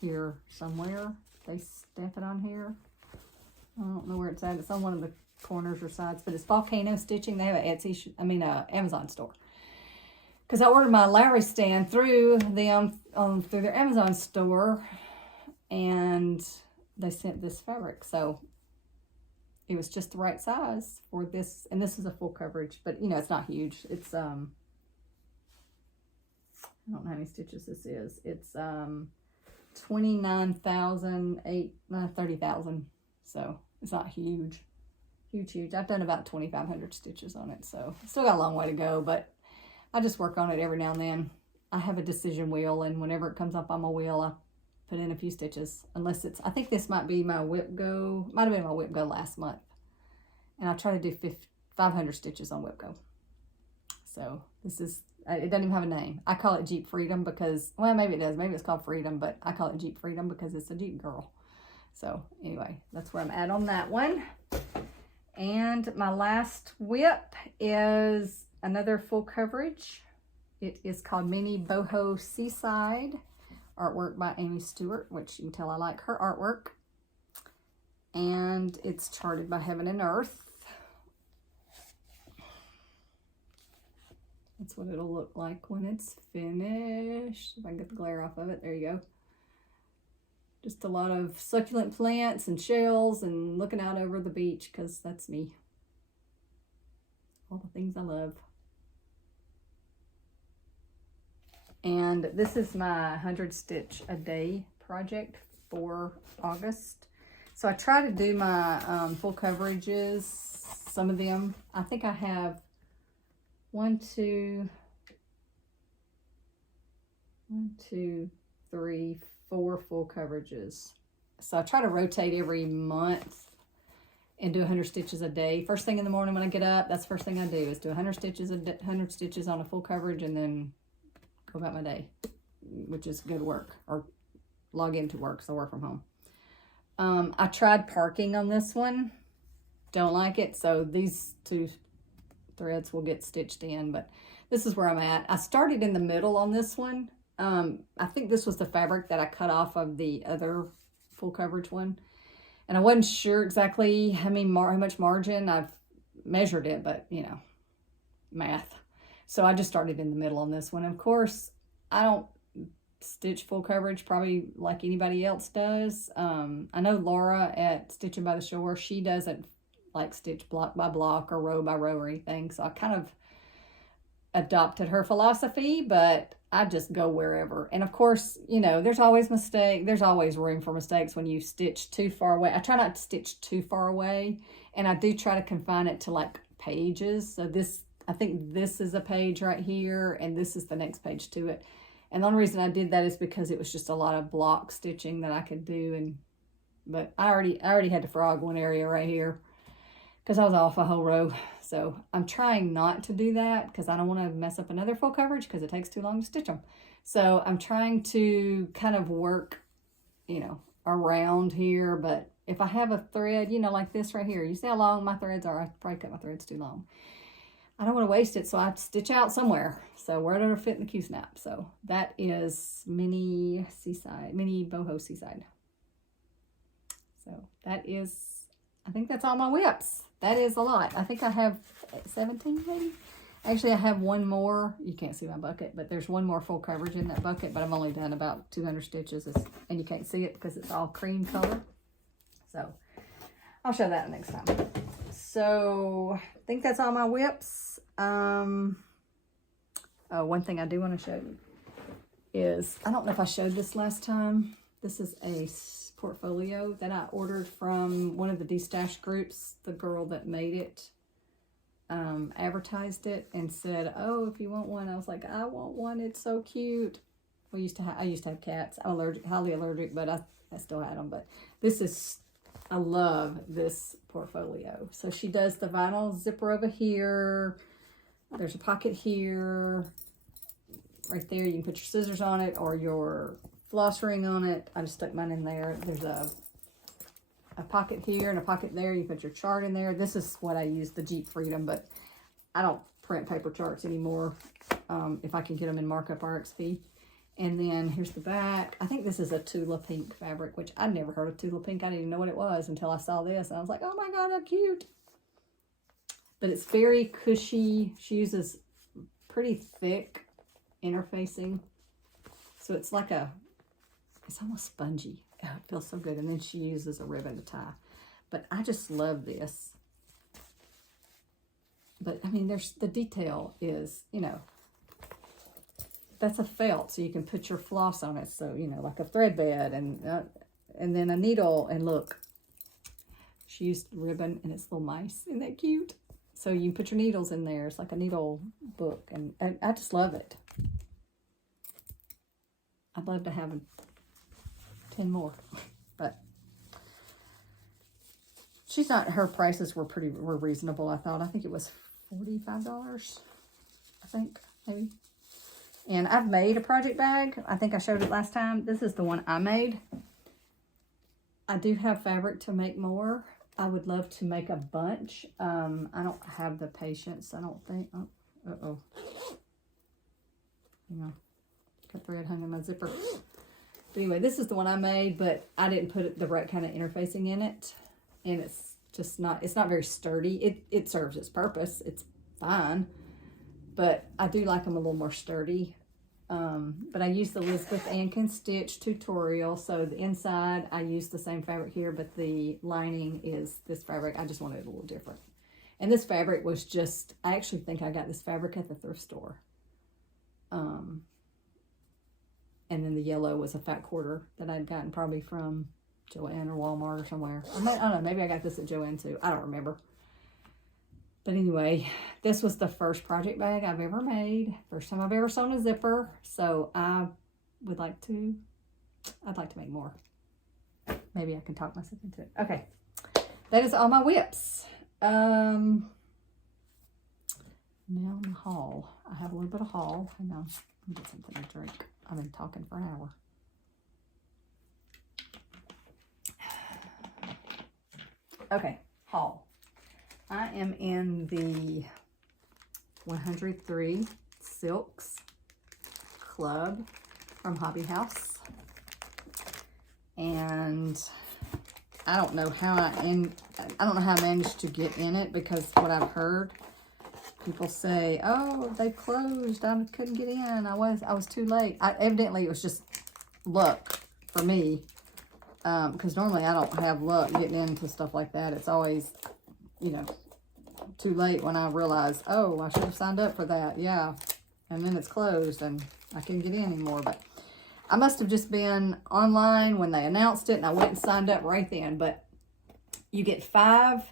here somewhere. They stamp it on here. I don't know where it's at. It's on one of the corners or sides, but it's Volcano Stitching. They have an Etsy, Amazon store. Because I ordered my Lowry stand through them through their Amazon store, and they sent this fabric, so it was just the right size for this. And this is a full coverage, but you know, it's not huge. It's I don't know how many stitches this is. It's 30,000. So it's not huge. Huge. I've done about 2,500 stitches on it, so still got a long way to go, but I just work on it every now and then. I have a decision wheel, and whenever it comes up on my wheel, I put in a few stitches, unless it's, I think this might be my WIP Go, might have been my WIP Go last month, and I try to do 500 stitches on WIP Go. So this is, it doesn't even have a name. I call it Jeep Freedom because, well, maybe it does, maybe it's called Freedom, but I call it Jeep Freedom because it's a Jeep girl. So anyway, that's where I'm at on that one. And my last WIP is another full coverage. It is called Mini Boho Seaside, artwork by Amy Stewart, which you can tell I like her artwork. And it's charted by Heaven and Earth. That's what it'll look like when it's finished. If I can get the glare off of it, there you go. Just a lot of succulent plants and shells and looking out over the beach, because that's me. All the things I love. And this is my 100 stitch a day project for August. So I try to do my full coverages, some of them. I think I have 1, 2, 3, 4 full coverages. So I try to rotate every month and do 100 stitches a day. First thing in the morning when I get up, that's the first thing I do is do 100 stitches on a full coverage, and then go about my day, which is go to work or log into work, so I work from home. I tried parking on this one. Don't like it, so these 2 threads will get stitched in, but this is where I'm at. I started in the middle on this one. I think this was the fabric that I cut off of the other full coverage one. And I wasn't sure exactly how much margin. I've measured it, but you know, math. So I just started in the middle on this one. Of course, I don't stitch full coverage probably like anybody else does. I know Laura at Stitching by the Shore, she doesn't like stitch block by block or row by row or anything. So I kind of adopted her philosophy, but I just go wherever. And of course, you know, there's always room for mistakes when you stitch too far away. I try not to stitch too far away, and I do try to confine it to like pages. So this, I think this is a page right here, and this is the next page to it. And the only reason I did that is because it was just a lot of block stitching that I could do. But I already had to frog one area right here because I was off a whole row. So I'm trying not to do that because I don't want to mess up another full coverage because it takes too long to stitch them. So I'm trying to kind of work, you know, around here. But if I have a thread, you know, like this right here, you see how long my threads are? I probably cut my threads too long. I don't want to waste it, so I stitch out somewhere. So where it'll fit in the Q-snap. So that is mini boho seaside. So that is, I think that's all my WIPs. That is a lot. I think I have 17 maybe. Actually, I have one more. You can't see my bucket, but there's one more full coverage in that bucket, but I've only done about 200 stitches, and you can't see it because it's all cream color. So I'll show that next time. So I think that's all my WIPs. Oh, one thing I do want to show you is, I don't know if I showed this last time. This is a portfolio that I ordered from one of the de-stash groups. The girl that made it advertised it and said, oh, if you want one. I was like, I want one, it's so cute. I used to have cats. I'm highly allergic, but I still had them. But this is, I love this portfolio. So she does the vinyl zipper over here. There's a pocket here. Right there, you can put your scissors on it or your floss ring on it. I just stuck mine in there. There's a pocket here and a pocket there. You put your chart in there. This is what I use, the Jeep Freedom, but I don't print paper charts anymore if I can get them in markup RXP. And then here's the back. I think this is a Tula Pink fabric, which I'd never heard of Tula Pink. I didn't even know what it was until I saw this. And I was like, oh my God, how cute. But it's very cushy. She uses pretty thick interfacing. So it's like it's almost spongy. Oh, it feels so good. And then she uses a ribbon to tie. But I just love this. But I mean, the detail is, you know, that's a felt, so you can put your floss on it. So, you know, like a thread bed and then a needle. And look, she used ribbon and it's little mice. Isn't that cute? So you can put your needles in there. It's like a needle book. And I just love it. I'd love to have 10 more, but she's not, her prices were reasonable. I think it was $45, I think, maybe. And I've made a project bag. I think I showed it last time. This is the one I made. I do have fabric to make more. I would love to make a bunch. I don't have the patience, I don't think. Oh, uh-oh. You know, got thread hung in my zipper. But anyway, this is the one I made, but I didn't put the right kind of interfacing in it. And it's just not, it's not very sturdy. It serves its purpose. It's fine. But I do like them a little more sturdy. But I used the Elizabeth Ann Can Stitch tutorial. So the inside, I used the same fabric here, but the lining is this fabric. I just wanted it a little different. And this fabric was just, I actually think I got this fabric at the thrift store. And then the yellow was a fat quarter that I'd gotten probably from Joann or Walmart or somewhere. I don't know, maybe I got this at Joann too. I don't remember. But anyway, this was the first project bag I've ever made. First time I've ever sewn a zipper. So I'd like to make more. Maybe I can talk myself into it. Okay. that is all my WIPS. Now in the haul. I have a little bit of haul. Hang on. Let me get something to drink. I've been talking for an hour. Okay, haul. I am in the 103 Silks Club from Hobby House. And I don't know how I managed to get in it, because what I've heard, people say, oh, they closed, I couldn't get in, I was too late. Evidently it was just luck for me, because normally I don't have luck getting into stuff like that. It's always, you know, too late when I realize, oh, I should have signed up for that, yeah, and then it's closed and I couldn't get in anymore. But I must have just been online when they announced it, and I went and signed up right then. But you get 5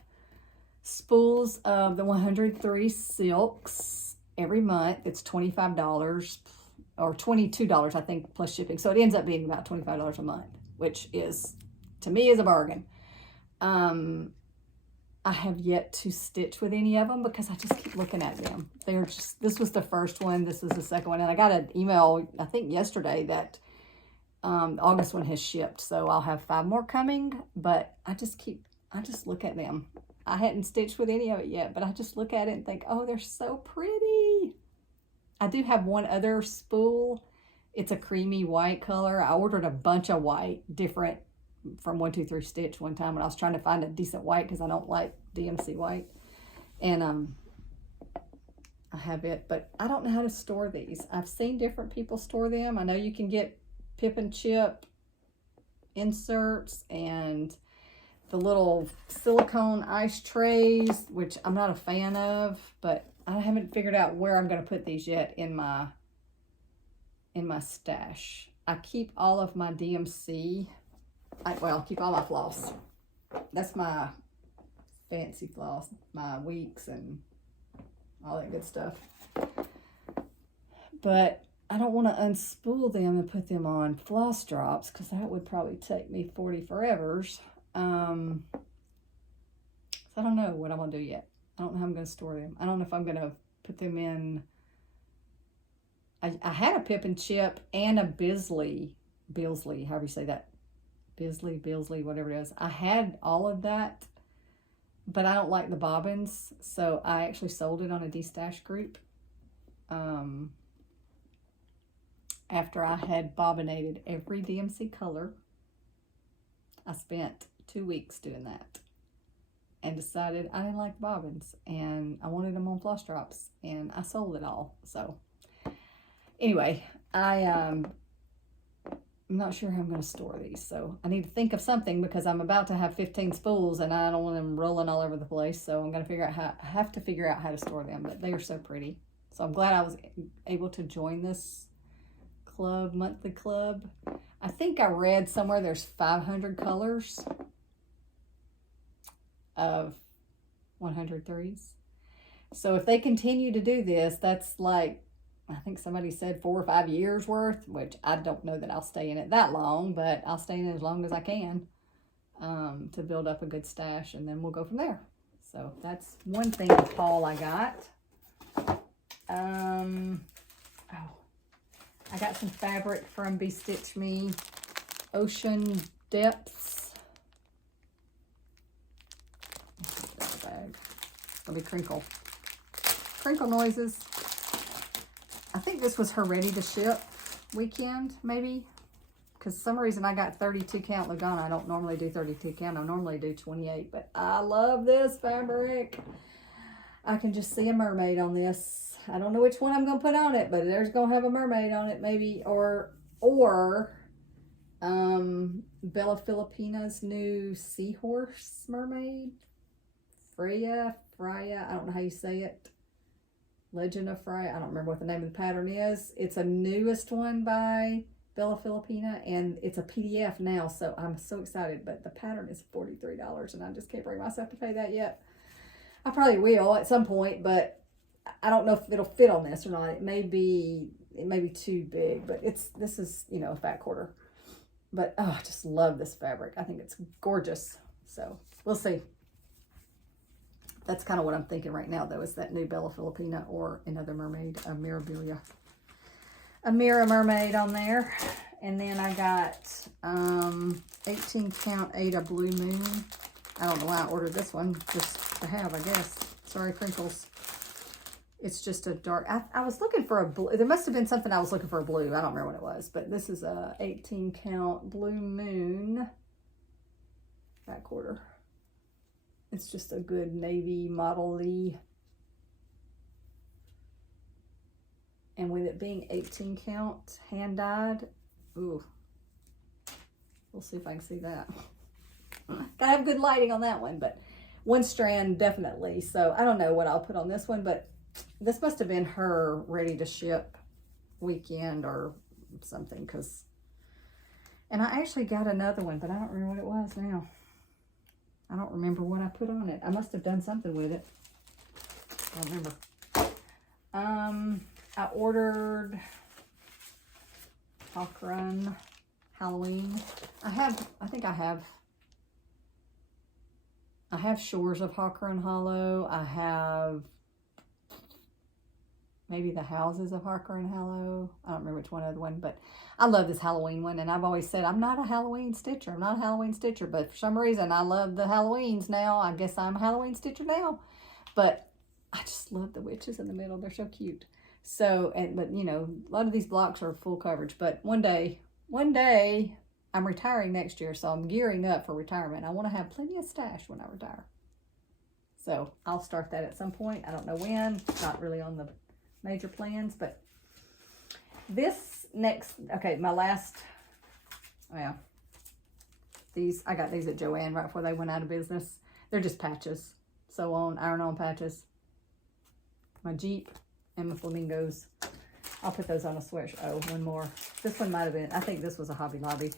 spools of the 103 silks every month. It's $25 or $22, I think, plus shipping. So it ends up being about $25 a month, which is, to me, is a bargain. I have yet to stitch with any of them because I just keep looking at them. They're just, this was the first one, this is the second one, and I got an email, I think yesterday, that the August one has shipped, so I'll have 5 more coming. But I just look at them. I hadn't stitched with any of it yet, but I just look at it and think, oh, they're so pretty. I do have one other spool. It's a creamy white color. I ordered a bunch of white, different from 123 Stitch one time when I was trying to find a decent white, because I don't like DMC white. And I have it, but I don't know how to store these. I've seen different people store them. I know you can get pip and chip inserts and the little silicone ice trays, which I'm not a fan of, but I haven't figured out where I'm going to put these yet in my stash. I keep all of my DMC. Well, keep all my floss. That's my fancy floss, my weeks and all that good stuff. But I don't want to unspool them and put them on floss drops, because that would probably take me 40 forevers. So I don't know what I'm going to do yet. I don't know how I'm going to store them. I don't know if I'm going to put them in. I had a Pip and Chip and a Bisley, however you say that. Bisley, whatever it is. I had all of that, but I don't like the bobbins, so I actually sold it on a destash group. After I had bobbinated every DMC color, I spent 2 weeks doing that and decided I didn't like bobbins and I wanted them on floss drops, and I sold it all. So anyway, I'm not sure how I'm going to store these, so I need to think of something, because I'm about to have 15 spools and I don't want them rolling all over the place. So I'm going to have to figure out how to store them, but they are so pretty. So I'm glad I was able to join this club, monthly club. I think I read somewhere there's 500 colors of 103s. So if they continue to do this, that's like, I think somebody said 4 or 5 years worth, which I don't know that I'll stay in it that long, but I'll stay in it as long as I can, to build up a good stash, and then we'll go from there. So that's one thing of haul I got. I got some fabric from Be Stitch Me, Ocean Depths. Bag. Let me crinkle noises. I think this was her ready to ship weekend, maybe, because some reason I got 32 count Lugana. I don't normally do 32 count. I normally do 28, but I love this fabric. I can just see a mermaid on this. I don't know which one I'm going to put on it, but there's going to have a mermaid on it, maybe, or Bella Filipina's new seahorse mermaid. Freya, I don't know how you say it. Legend of Freya. I don't remember what the name of the pattern is. It's a newest one by Bella Filipina, and it's a PDF now, so I'm so excited. But the pattern is $43, and I just can't bring myself to pay that yet. I probably will at some point, but I don't know if it'll fit on this or not. It may be too big, but this is, you know, a fat quarter. But oh, I just love this fabric. I think it's gorgeous. So we'll see. That's kind of what I'm thinking right now, though, is that new Bella Filipina or another mermaid, a Mirabilia. A Mira mermaid on there. And then I got 18 count Ada Blue Moon. I don't know why I ordered this one, just to have, I guess. Sorry, crinkles. It's just a dark, I was looking for a blue. There must have been something I was looking for a blue. I don't remember what it was, but this is a 18 count Blue Moon back quarter. It's just a good navy model-y. And with it being 18 count, hand dyed, ooh, we'll see if I can see that. Gotta have good lighting on that one, but one strand definitely. So I don't know what I'll put on this one, but this must have been her ready to ship weekend or something, because, and I actually got another one, but I don't remember what it was now. I don't remember what I put on it. I must have done something with it. I don't remember. I ordered Hawk Run Halloween. I think I have Shores of Hawk Run Hollow. I have maybe the Houses of Hawk Run Hollow. I don't remember which one other one, but I love this Halloween one. And I've always said, I'm not a Halloween stitcher. I'm not a Halloween stitcher, but for some reason I love the Halloweens now. I guess I'm a Halloween stitcher now, but I just love the witches in the middle. They're so cute. So, but you know, a lot of these blocks are full coverage, but one day I'm retiring next year. So I'm gearing up for retirement. I want to have plenty of stash when I retire. So I'll start that at some point. I don't know when, not really on the major plans, but this next, okay, my last, well, I got these at Joann right before they went out of business. They're just patches. So on iron-on patches. My Jeep and my flamingos. I'll put those on a sweatshirt. Oh, one more. This one might have been, I think this was a Hobby Lobby.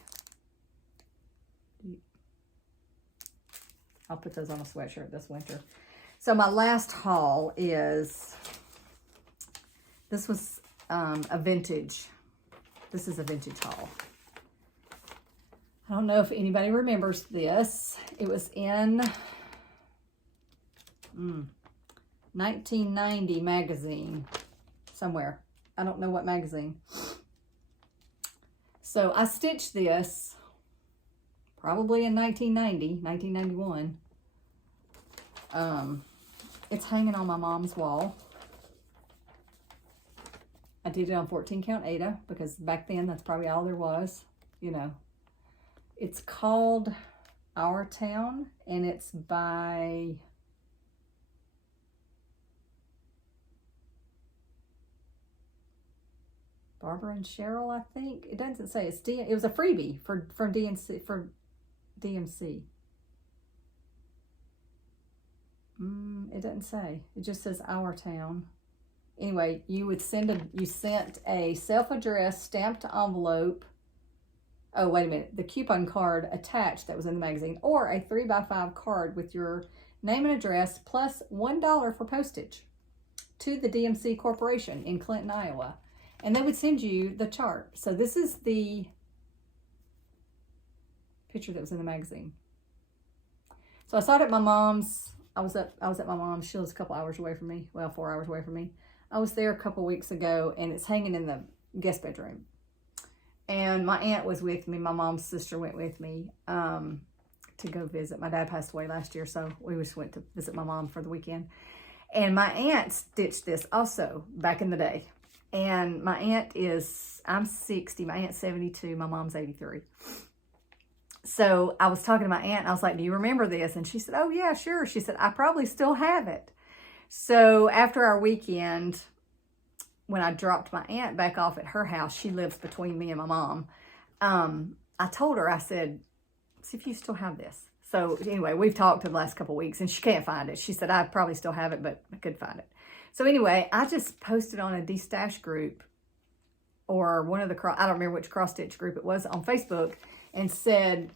I'll put those on a sweatshirt this winter. So my last haul is, this was a vintage. This is a vintage haul. I don't know if anybody remembers this. It was in 1990 magazine somewhere. I don't know what magazine. So I stitched this probably in 1991. It's hanging on my mom's wall. I did it on 14 count Ada because back then that's probably all there was, you know. It's called Our Town and it's by Barbara and Cheryl, I think. It doesn't say. It was a freebie from DMC. It doesn't say. It just says Our Town. Anyway, you sent a self-addressed stamped envelope. Oh, wait a minute. The coupon card attached that was in the magazine, or a 3x5 card with your name and address plus $1 for postage to the DMC Corporation in Clinton, Iowa. And they would send you the chart. So this is the picture that was in the magazine. So I saw it at my mom's. I was at my mom's. She lives a couple hours away from me. Well, 4 hours away from me. I was there a couple weeks ago, and it's hanging in the guest bedroom. And my aunt was with me. My mom's sister went with me to go visit. My dad passed away last year, so we just went to visit my mom for the weekend. And my aunt stitched this also back in the day. And my aunt I'm 60, my aunt's 72, my mom's 83. So I was talking to my aunt, and I was like, do you remember this? And she said, oh yeah, sure. She said, I probably still have it. So after our weekend, when I dropped my aunt back off at her house, she lives between me and my mom. I told her, I said, see if you still have this. So anyway, we've talked in the last couple of weeks and she can't find it. She said, I probably still have it, but I could find it. So anyway, I just posted on a D-Stash group or one of the, I don't remember which cross stitch group it was on Facebook, and said,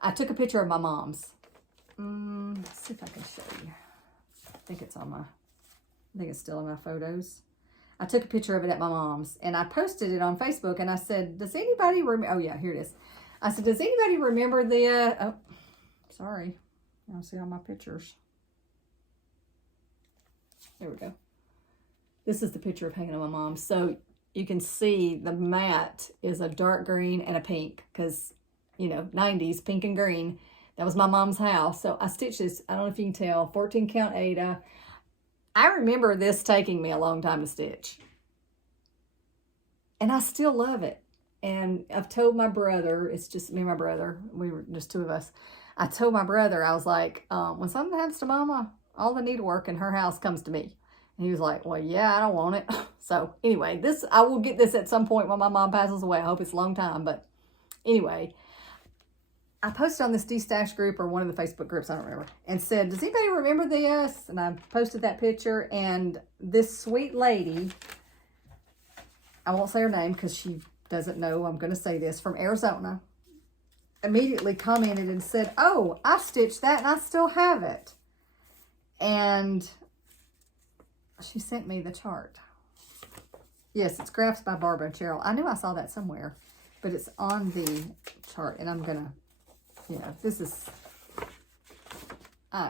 I took a picture of my mom's. Let's see if I can show you. I think it's still in my photos. I took a picture of it at my mom's and I posted it on Facebook and I said, does anybody remember? Oh yeah, here it is. I said, does anybody remember the, oh, sorry. I don't see all my pictures. There we go. This is the picture of hanging on my mom. So you can see the mat is a dark green and a pink because, you know, 90s, pink and green. That was my mom's house. So I stitched this, I don't know if you can tell, 14 count Aida. I remember this taking me a long time to stitch. And I still love it. And I've told my brother, it's just me and my brother, we were just two of us. I told my brother, I was like, when something happens to Mama, all the needlework in her house comes to me. And he was like, well, yeah, I don't want it. So anyway, I will get this at some point when my mom passes away. I hope it's a long time. But anyway, I posted on this D-Stash group or one of the Facebook groups, I don't remember, and said, does anybody remember this? And I posted that picture, and this sweet lady, I won't say her name because she doesn't know I'm going to say this, from Arizona, immediately commented and said, oh, I stitched that and I still have it. And she sent me the chart. Yes, it's Crafts by Barbara and Cheryl. I knew I saw that somewhere, but it's on the chart, and I'm going to, you know, this is,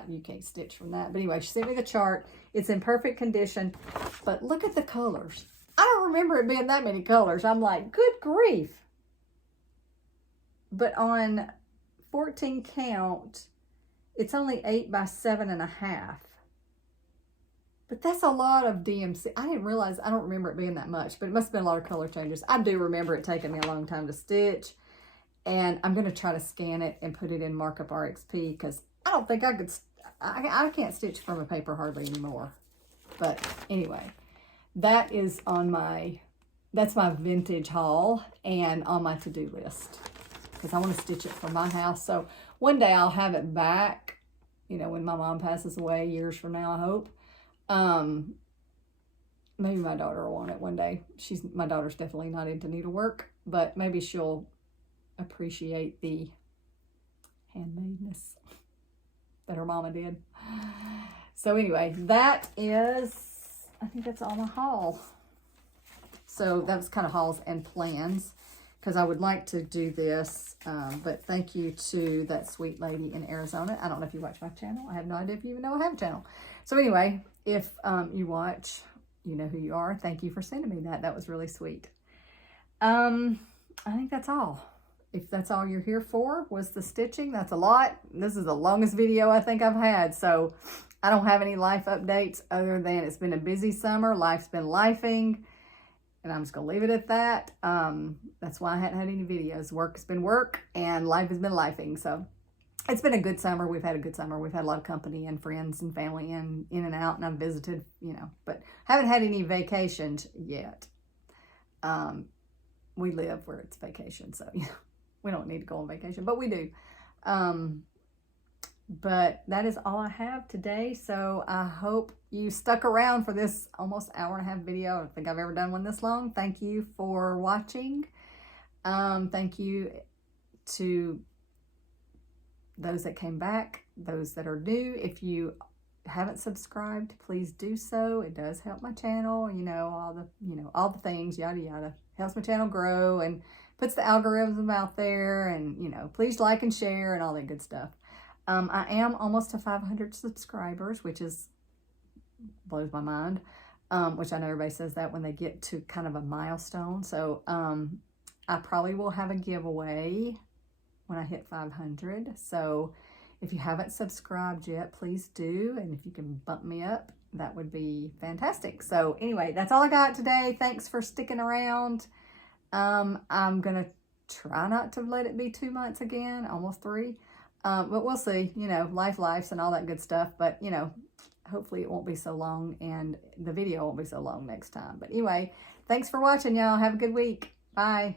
you can't stitch from that. But anyway, she sent me the chart. It's in perfect condition, but look at the colors. I don't remember it being that many colors. I'm like, good grief. But on 14 count, it's only 8 by 7.5. But that's a lot of DMC. I didn't realize, I don't remember it being that much, but it must have been a lot of color changes. I do remember it taking me a long time to stitch. And I'm going to try to scan it and put it in Markup RXP because I don't think I could, I can't stitch from a paper hardly anymore. But anyway, that is on my, that's my vintage haul and on my to-do list because I want to stitch it for my house. So one day I'll have it back, you know, when my mom passes away years from now, I hope. Maybe my daughter will want it one day. My daughter's definitely not into needlework, but maybe she'll appreciate the handmadeness that her mama did. So anyway, that is, I think that's all my haul. So that was kind of hauls and plans because I would like to do this, but thank you to that sweet lady in Arizona. I don't know if you watch my channel. I have no idea if you even know I have a channel. So anyway, if you watch, you know who you are. Thank you for sending me that. That was really sweet. I think that's all. If that's all you're here for, was the stitching, that's a lot. This is the longest video I think I've had. So I don't have any life updates other than it's been a busy summer. Life's been lifing. And I'm just going to leave it at that. That's why I hadn't had any videos. Work has been work and life has been lifing. So it's been a good summer. We've had a good summer. We've had a lot of company and friends and family in and out. And I've visited, you know, but haven't had any vacations yet. We live where it's vacation. So, you know. We don't need to go on vacation, but we do. But that is all I have today. So I hope you stuck around for this almost hour-and-a-half video. I don't think I've ever done one this long. Thank you for watching. Thank you to those that came back, those that are new. If you haven't subscribed, please do so. It does help my channel. You know, all the things, yada, yada. Helps my channel grow and puts the algorithm out there, and, you know, please like and share and all that good stuff. I am almost to 500 subscribers, which blows my mind, which I know everybody says that when they get to kind of a milestone. So I probably will have a giveaway when I hit 500. So if you haven't subscribed yet, please do. And if you can bump me up, that would be fantastic. So anyway, that's all I got today. Thanks for sticking around. I'm going to try not to let it be 2 months again, almost 3. But we'll see, you know, lives and all that good stuff. But, you know, hopefully it won't be so long and the video won't be so long next time. But anyway, thanks for watching, y'all. Have a good week. Bye.